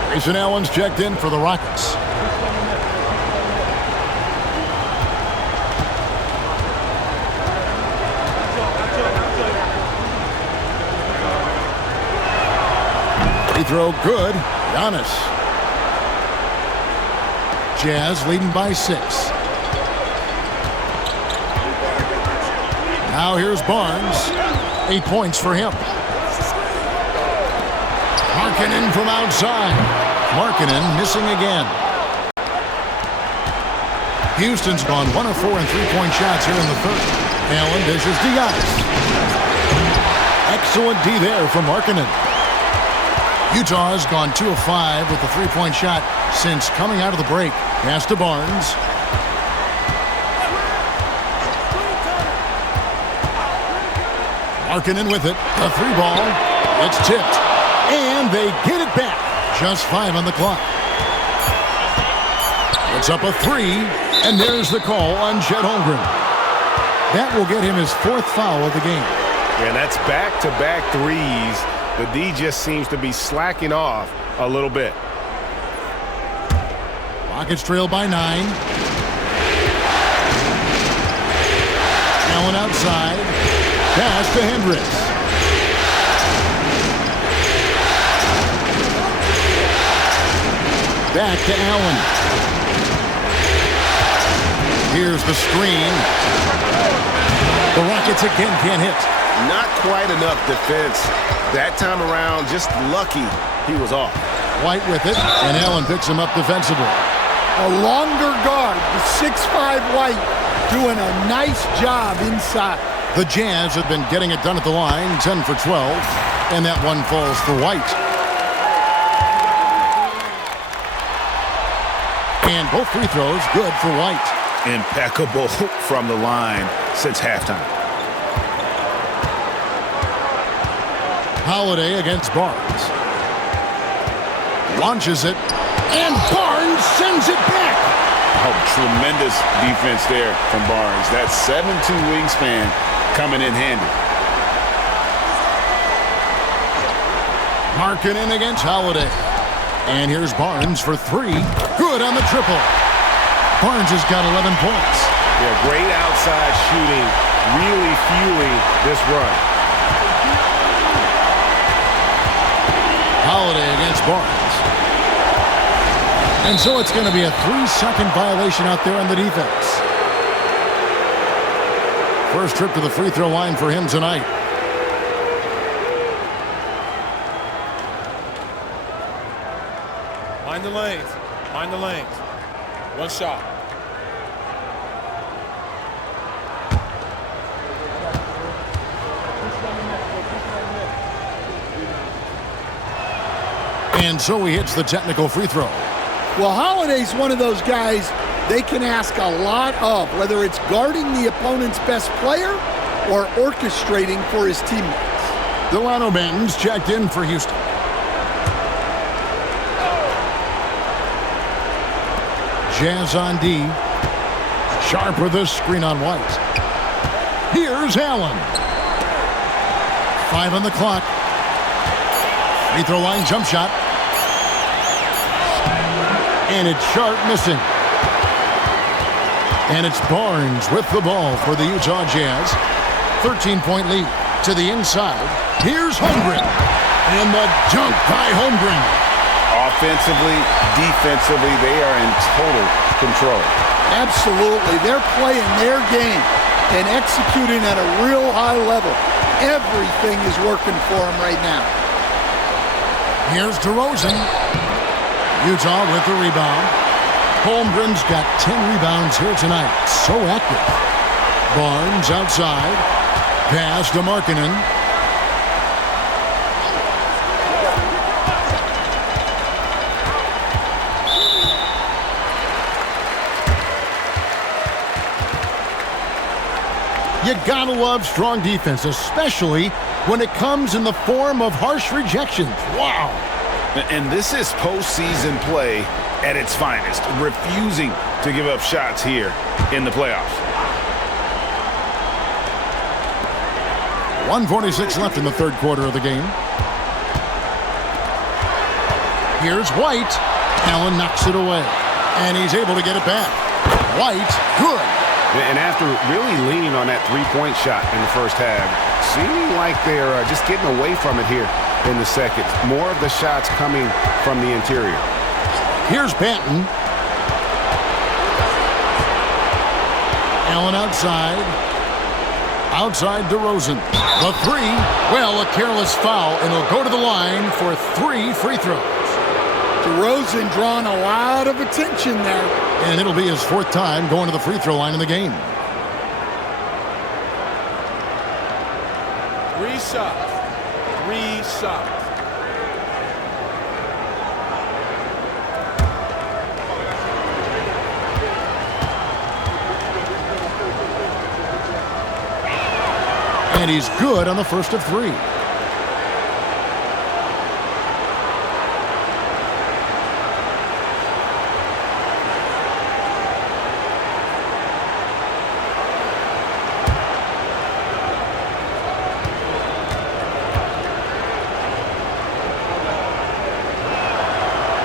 Grayson Allen's checked in for the Rockets. Free throw good. Giannis. Jazz leading by 6. Now here's Barnes. 8 points for him. Markkanen from outside. Markkanen missing again. Houston's gone 1 of 4 in 3-point shots here in the third. Allen dishes to Giannis. Excellent D there from Markkanen. Utah's gone 2 of 5 with the 3-point shot since coming out of the break. Pass to Barnes. Markkanen with it. The three ball. It's tipped. And they get it back. Just 5 on the clock. It's up a 3. And there's the call on Chet Holmgren. That will get him his 4th foul of the game. Yeah, that's back-to-back threes. The D just seems to be slacking off a little bit. Rockets trail by 9. Allen outside. Pass to Hendricks. Back to Allen. Here's the screen. The Rockets again can't hit. Not quite enough defense. That time around, just lucky he was off. White with it, and Allen picks him up defensively. A longer guard, the 6'5" White, doing a nice job inside. The Jazz have been getting it done at the line, 10 for 12, and that one falls for White. And both free throws good for White. Impeccable from the line since halftime. Holiday against Barnes. Launches it, and Barnes sends it back. Oh, tremendous defense there from Barnes. That 7'2" wingspan coming in handy. Markkanen against Holiday. And here's Barnes for 3. Good on the triple. Barnes has got 11 points. Yeah, great outside shooting, really fueling this run. Holiday against Barnes. And so it's going to be a 3-second violation out there on the defense. First trip to the free throw line for him tonight. Mind the lanes. Mind the lanes. One shot. And so he hits the technical free throw. Well, Holiday's one of those guys they can ask a lot of, whether it's guarding the opponent's best player or orchestrating for his teammates. Delano Banton's checked in for Houston. Jazz on D. Sharp with a screen on White. Here's Allen. 5 on the clock. Free throw line jump shot. And it's Sharp missing. And it's Barnes with the ball for the Utah Jazz. 13-point lead to the inside. Here's Holmgren. And the dunk by Holmgren. Offensively, defensively, they are in total control. Absolutely. They're playing their game and executing at a real high level. Everything is working for them right now. Here's DeRozan. Utah with the rebound. Holmgren's got 10 rebounds here tonight. So active. Barnes outside. Pass to Markkanen. You gotta love strong defense, especially when it comes in the form of harsh rejections. Wow. And this is postseason play at its finest, refusing to give up shots here in the playoffs. 1:46 left in the third quarter of the game. Here's White. Allen knocks it away, and he's able to get it back. White, good. And after really leaning on that three-point shot in the first half, seeming like they're just getting away from it here in the second. More of the shots coming from the interior. Here's Banton. Allen outside. Outside DeRozan. The 3. Well, a careless foul, and he'll go to the line for 3 free throws. DeRozan drawing a lot of attention there. And it'll be his 4th time going to the free throw line in the game. 3 shots. 3 shots. And he's good on the first of 3.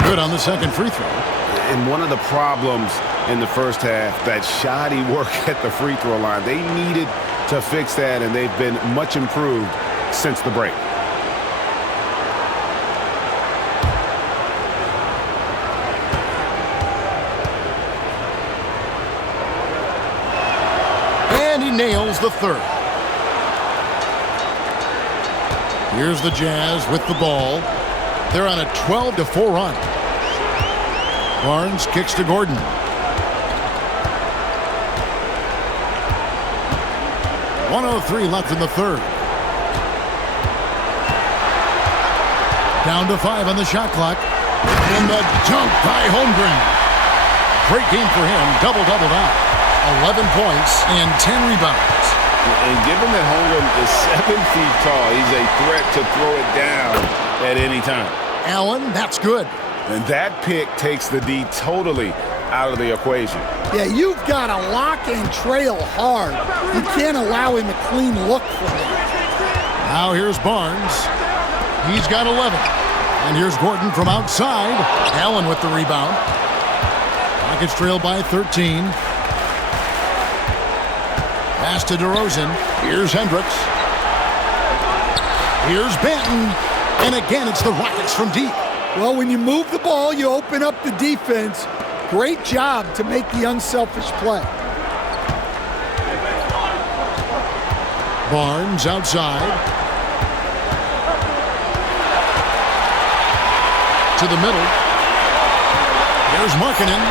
Good on the second free throw. And one of the problems in the first half, that shoddy work at the free throw line. They needed to fix that, and they've been much improved since the break. And he nails the third. Here's the Jazz with the ball. They're on a 12-4 run. Barnes kicks to Gordon. .103 left in the third. Down to 5 on the shot clock. And the dunk by Holmgren. Great game for him. Double-double now. 11 points and 10 rebounds. And given that Holmgren is 7 feet tall, he's a threat to throw it down at any time. Allen, that's good. And that pick takes the D totally out of the equation. Yeah, you've got to lock and trail hard. You can't allow him a clean look from it. Now here's Barnes. He's got 11. And here's Gordon from outside. Allen with the rebound. Rockets trail by 13. Pass to DeRozan. Here's Hendricks. Here's Benton. And again, it's the Rockets from deep. Well, when you move the ball, you open up the defense. Great job to make the unselfish play. Barnes outside. To the middle. There's Markkanen.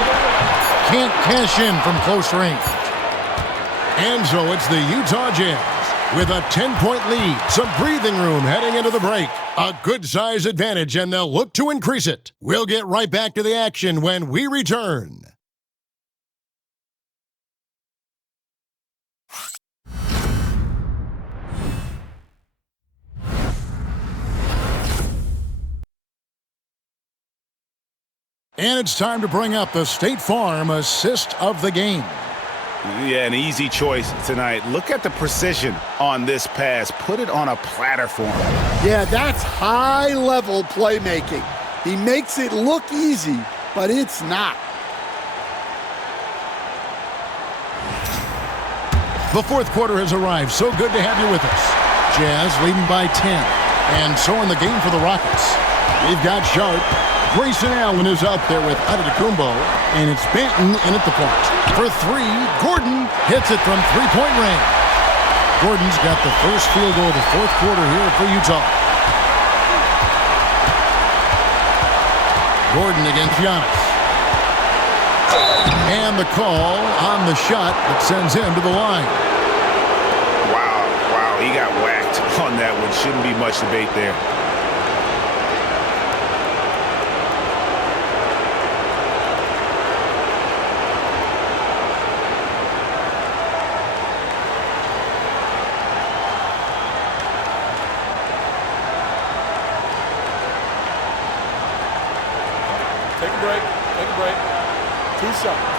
Can't cash in from close range. And so it's the Utah Jazz with a 10-point lead. Some breathing room heading into the break. A good size advantage, and they'll look to increase it. We'll get right back to the action when we return. And it's time to bring up the State Farm assist of the game. Yeah, an easy choice tonight. Look at the precision on this pass. Put it on a platter for him. Yeah, that's high-level playmaking. He makes it look easy, but it's not. The fourth quarter has arrived. So good to have you with us. Jazz leading by 10. And so in the game for the Rockets. We've got Sharp. Grayson Allen is out there with Antetokounmpo. And it's Benton in at the point. For 3, Gordon hits it from three-point range. Gordon's got the first field goal of the fourth quarter here for Utah. Gordon against Giannis. And the call on the shot that sends him to the line. Wow, he got whacked on that one. Shouldn't be much debate there. Take a break. 2 seconds.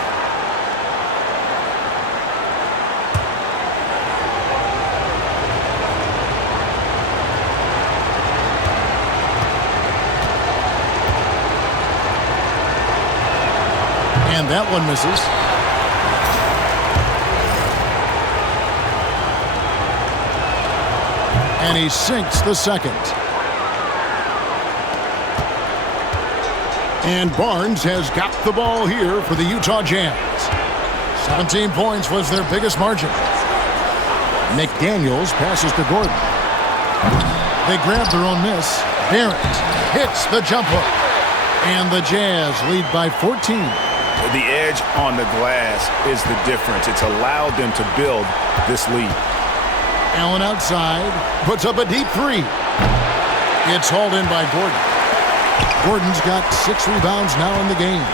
And that one misses. And he sinks the second. And Barnes has got the ball here for the Utah Jazz. 17 points was their biggest margin. McDaniels passes to Gordon. They grab their own miss. Barrett hits the jump hook. And the Jazz lead by 14. The edge on the glass is the difference. It's allowed them to build this lead. Allen outside, puts up a deep 3. It's hauled in by Gordon. Gordon's got 6 rebounds now in the game.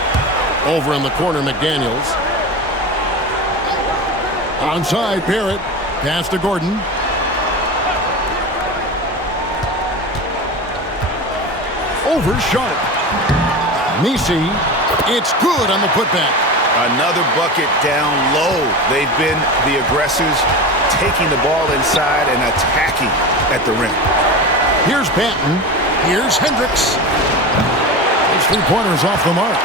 Over in the corner, McDaniels. Onside, Barrett. Pass to Gordon. over Sharp. Misi, it's good on the putback. Another bucket down low. They've been the aggressors, taking the ball inside and attacking at the rim. Here's Banton. Here's Hendricks. His three-pointers off the mark.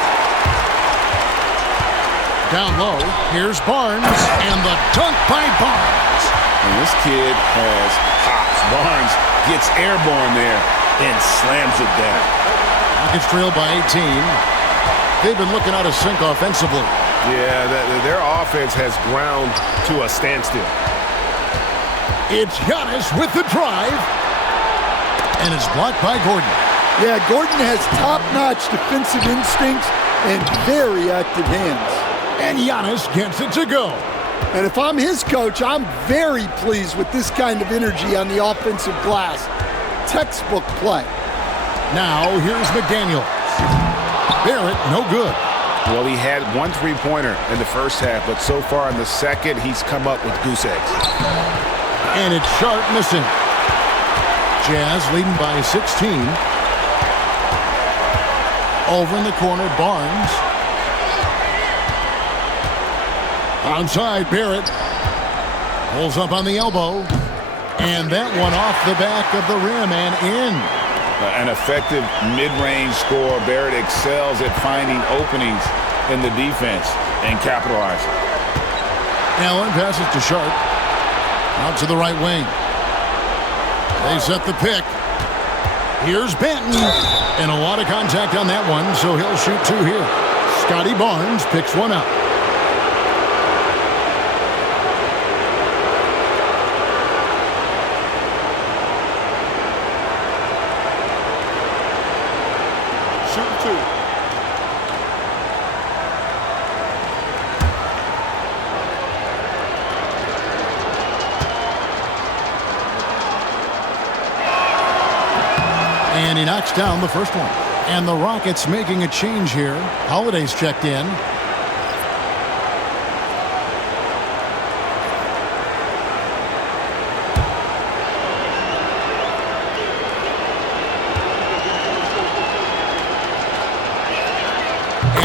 Down low, here's Barnes, and the dunk by Barnes. And this kid has hops. Barnes gets airborne there and slams it down. Rockets trail by 18. They've been looking out of sync offensively. Yeah, their offense has ground to a standstill. It's Giannis with the drive. And it's blocked by Gordon. Yeah, Gordon has top-notch defensive instincts and very active hands. And Giannis gets it to go. And if I'm his coach, I'm very pleased with this kind of energy on the offensive glass. Textbook play. Now, here's McDaniels. Barrett, no good. Well, he had one three-pointer in the first half, but so far in the second, he's come up with goose eggs. And it's Sharp missing. Jazz leading by 16. Over in the corner, Barnes. Onside, Barrett. Pulls up on the elbow. And that one off the back of the rim and in. An effective mid-range scorer. Barrett excels at finding openings in the defense and capitalizing. Allen passes to Sharp. Out to the right wing. They set the pick. Here's Banton. And a lot of contact on that one, so he'll shoot two here. Scotty Barnes picks one up. Shoot two. And he knocks down the first one. And the Rockets making a change here. Holiday's checked in.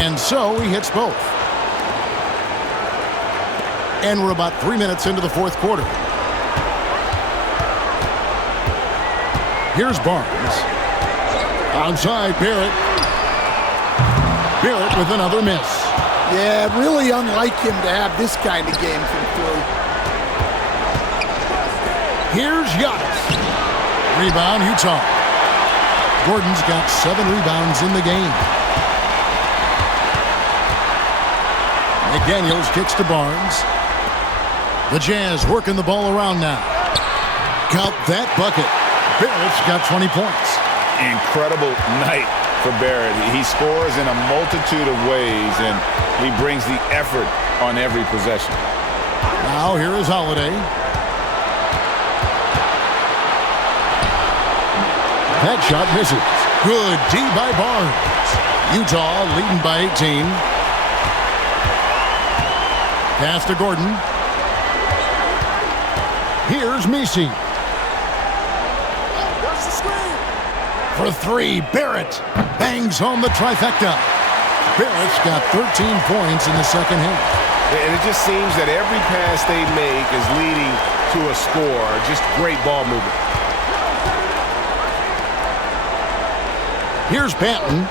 And so he hits both. And we're about 3 minutes into the fourth quarter. Here's Barnes. Outside, Barrett. Barrett with another miss. Yeah, really unlike him to have this kind of game from three. Here's Giannis. Rebound, Utah. Gordon's got 7 rebounds in the game. McDaniels kicks to Barnes. The Jazz working the ball around now. Count that bucket. Barrett's got 20 points. Incredible night for Barrett. He scores in a multitude of ways, and he brings the effort on every possession. Now here is Holiday. That shot misses. Good D by Barnes. Utah leading by 18. Pass to Gordon. Here's Misi. For three, Barrett bangs home the trifecta. Barrett's got 13 points in the second half. And it just seems that every pass they make is leading to a score. Just great ball movement. Here's Banton.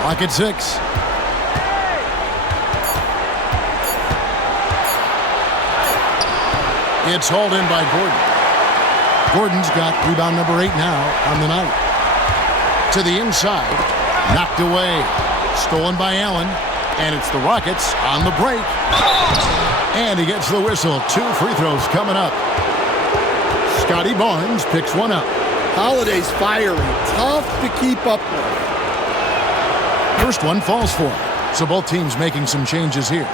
Clock at 6. It's hauled in by Gordon. Gordon's got rebound number 8 now on the night. To the inside. Knocked away. Stolen by Allen. And it's the Rockets on the break. And he gets the whistle. 2 free throws coming up. Scotty Barnes picks one up. Holiday's fiery. Tough to keep up with. First one falls for him. So both teams making some changes here.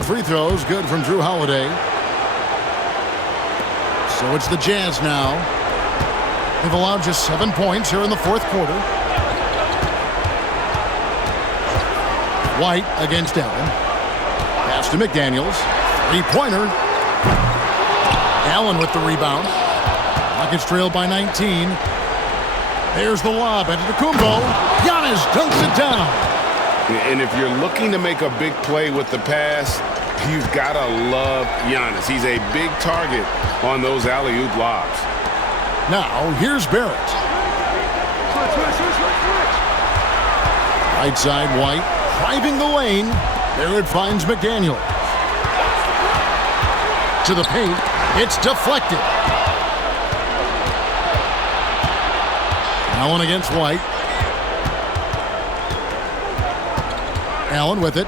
Both free throws good from Drew Holiday. So it's the Jazz now. They've allowed just 7 points here in the fourth quarter. White against Allen. Pass to McDaniels. Three-pointer. Allen with the rebound. Rockets trailed by 19. There's the lob. Antetokounmpo. Giannis dunks it down. And if you're looking to make a big play with the pass, you've got to love Giannis. He's a big target on those alley-oop lobs. Now, here's Barrett. Right side, White. Driving the lane. There it finds McDaniel. To the paint. It's deflected. Allen against White. Allen with it.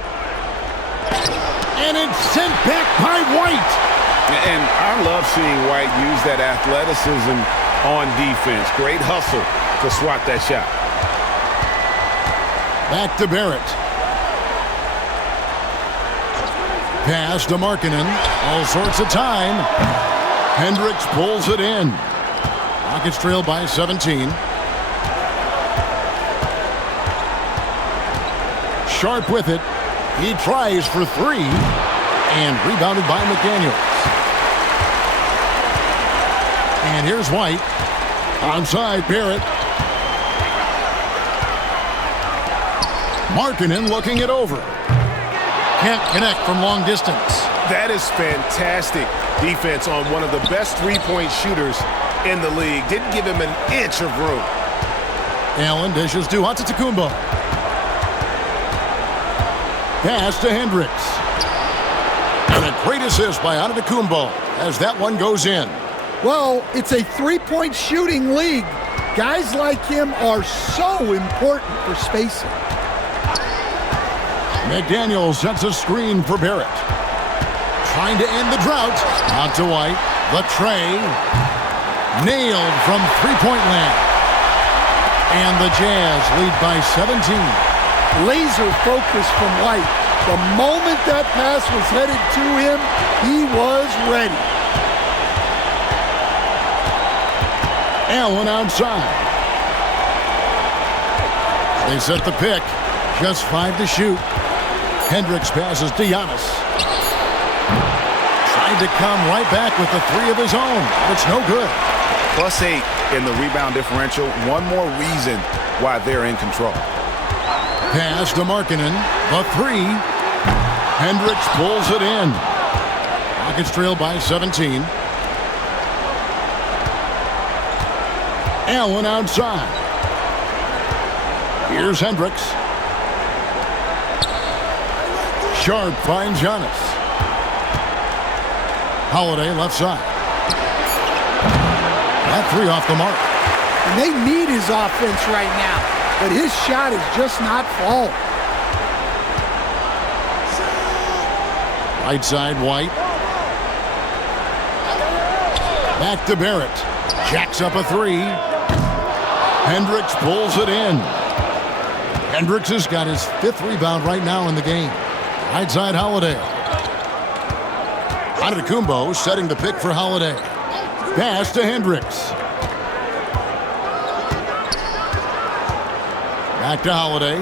And it's sent back by White. And I love seeing White use that athleticism on defense. Great hustle to swat that shot. Back to Barrett. Pass to Markkanen. All sorts of time. Hendricks pulls it in. Rockets trail by 17. Sharp with it. He tries for three. And rebounded by McDaniels. And here's White. Onside, Barrett. Markkanen looking it over. Can't connect from long distance. That is fantastic defense on one of the best three-point shooters in the league. Didn't give him an inch of room. Allen dishes to Antetokounmpo. Pass to Hendricks. And a great assist by Antetokounmpo as that one goes in. Well, it's a three-point shooting league. Guys like him are so important for spacing. McDaniel sets a screen for Barrett. Trying to end the drought. Out to White. The tray. Nailed from three-point land. And the Jazz lead by 17. Laser focus from White. The moment that pass was headed to him, he was ready. Allen outside. They set the pick. Just 5 to shoot. Hendricks passes to Giannis. Trying to come right back with the three of his own. It's no good. +8 in the rebound differential. One more reason why they're in control. Pass to Markkanen. The three. Hendricks pulls it in. Rockets trail by 17. Allen outside. Here's Hendricks. Sharp finds Giannis. Holiday left side. That three off the mark. And they need his offense right now, but his shot is just not falling. Right side, White. Back to Barrett. Jacks up a three. Hendricks pulls it in. Hendricks has got his 5th rebound right now in the game. Right side, Holiday. Antetokounmpo setting the pick for Holiday. Pass to Hendricks. Back to Holiday.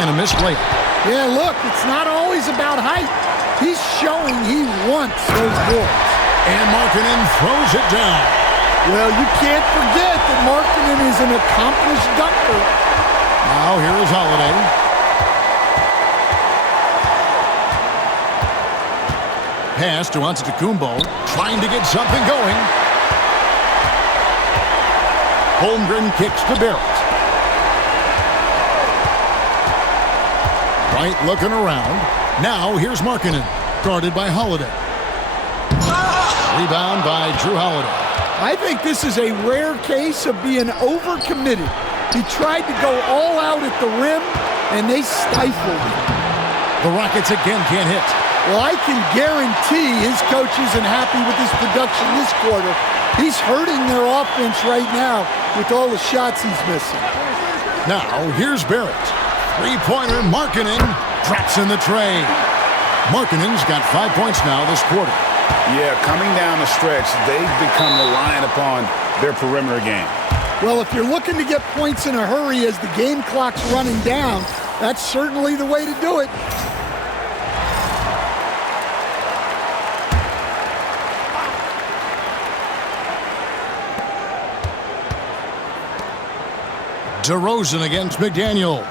And a missed layup. Yeah, look, it's not always about height. He's showing he wants those boards. And Markkanen throws it down. Well, you can't forget that Markkanen is an accomplished dunker. Now here is Holiday. Pass to Antetokounmpo, trying to get something going. Holmgren kicks to Barrett. White looking around. Now here's Markkanen, guarded by Holiday. Rebound by Drew Holiday. I think this is a rare case of being overcommitted. He tried to go all out at the rim, and they stifled him. The Rockets again can't hit. Well, I can guarantee his coach isn't happy with his production this quarter. He's hurting their offense right now with all the shots he's missing. Now, here's Barrett. Three-pointer, Markkanen drops in the tray. Markkanen's got 5 points now this quarter. Yeah, coming down the stretch, they've become reliant upon their perimeter game. Well, if you're looking to get points in a hurry as the game clock's running down, that's certainly the way to do it. DeRozan against McDaniel.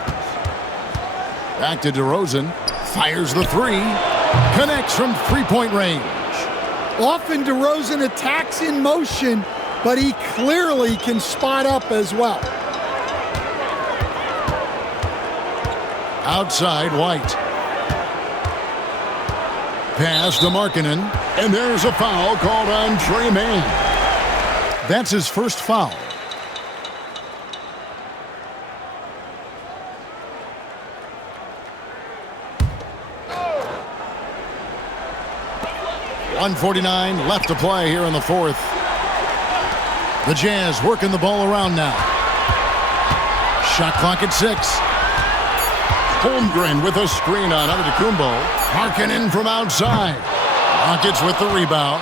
Back to DeRozan. Fires the three. Connects from three-point range. Often DeRozan attacks in motion, but he clearly can spot up as well. Outside, White. Pass to Markkanen. And there's a foul called on Trey Mann. That's his first foul. .149 left to play here in the fourth. The Jazz working the ball around now. Shot clock at 6. Holmgren with a screen on Antetokounmpo. Markkanen from outside. Rockets with the rebound.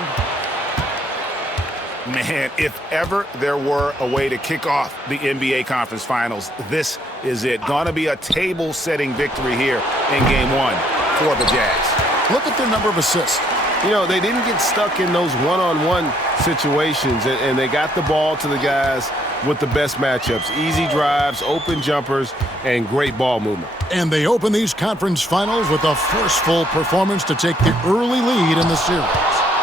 Man, if ever there were a way to kick off the NBA Conference Finals, this is it. Gonna be a table-setting victory here in Game 1 for the Jazz. Look at their number of assists. You know, they didn't get stuck in those one-on-one situations, and they got the ball to the guys with the best matchups. Easy drives, open jumpers, and great ball movement. And they open these conference finals with a forceful performance to take the early lead in the series.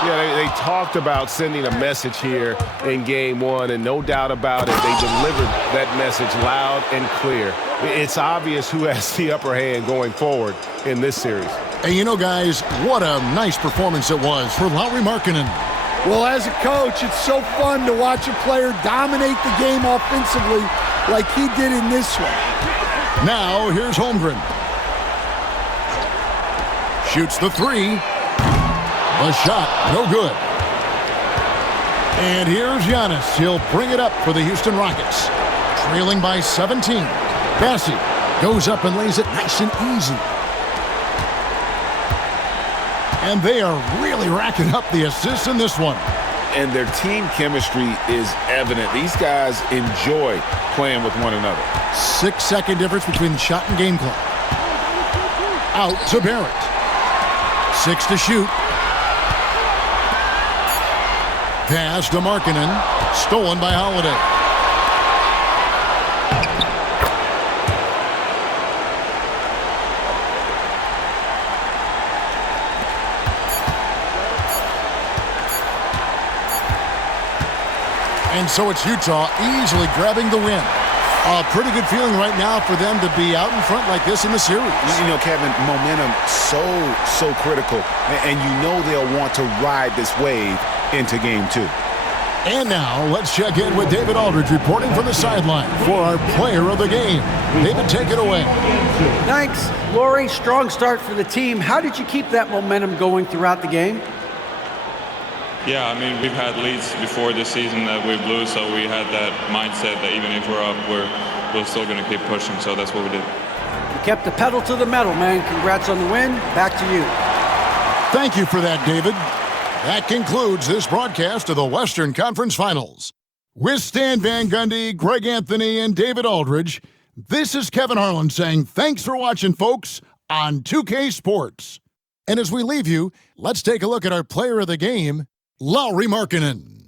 Yeah, they talked about sending a message here in Game 1, and no doubt about it, they delivered that message loud and clear. It's obvious who has the upper hand going forward in this series. And you know, guys, what a nice performance it was for Lauri Markkanen. Well, as a coach, it's so fun to watch a player dominate the game offensively like he did in this one. Now, here's Holmgren. Shoots the three. The shot, no good. And here's Giannis. He'll bring it up for the Houston Rockets. Trailing by 17. Bassi goes up and lays it nice and easy. And they are really racking up the assists in this one. And their team chemistry is evident. These guys enjoy playing with one another. 6-second difference between the shot and game clock. Out to Barrett. 6 to shoot. Pass to Markkanen. Stolen by Holiday. And so it's Utah easily grabbing the win. A pretty good feeling right now for them to be out in front like this in the series. You know, Kevin, momentum so critical. And you know they'll want to ride this wave into Game 2. And now let's check in with David Aldridge reporting from the sideline for our player of the game. David, take it away. Thanks, Lauri. Strong start for the team. How did you keep that momentum going throughout the game? Yeah, I mean, we've had leads before this season that we blew, so we had that mindset that even if we're up, we're still going to keep pushing, so that's what we did. You kept the pedal to the metal, man. Congrats on the win. Back to you. Thank you for that, David. That concludes this broadcast of the Western Conference Finals. With Stan Van Gundy, Greg Anthony, and David Aldridge, this is Kevin Harlan saying thanks for watching, folks, on 2K Sports. And as we leave you, let's take a look at our player of the game, Lauri Markkanen.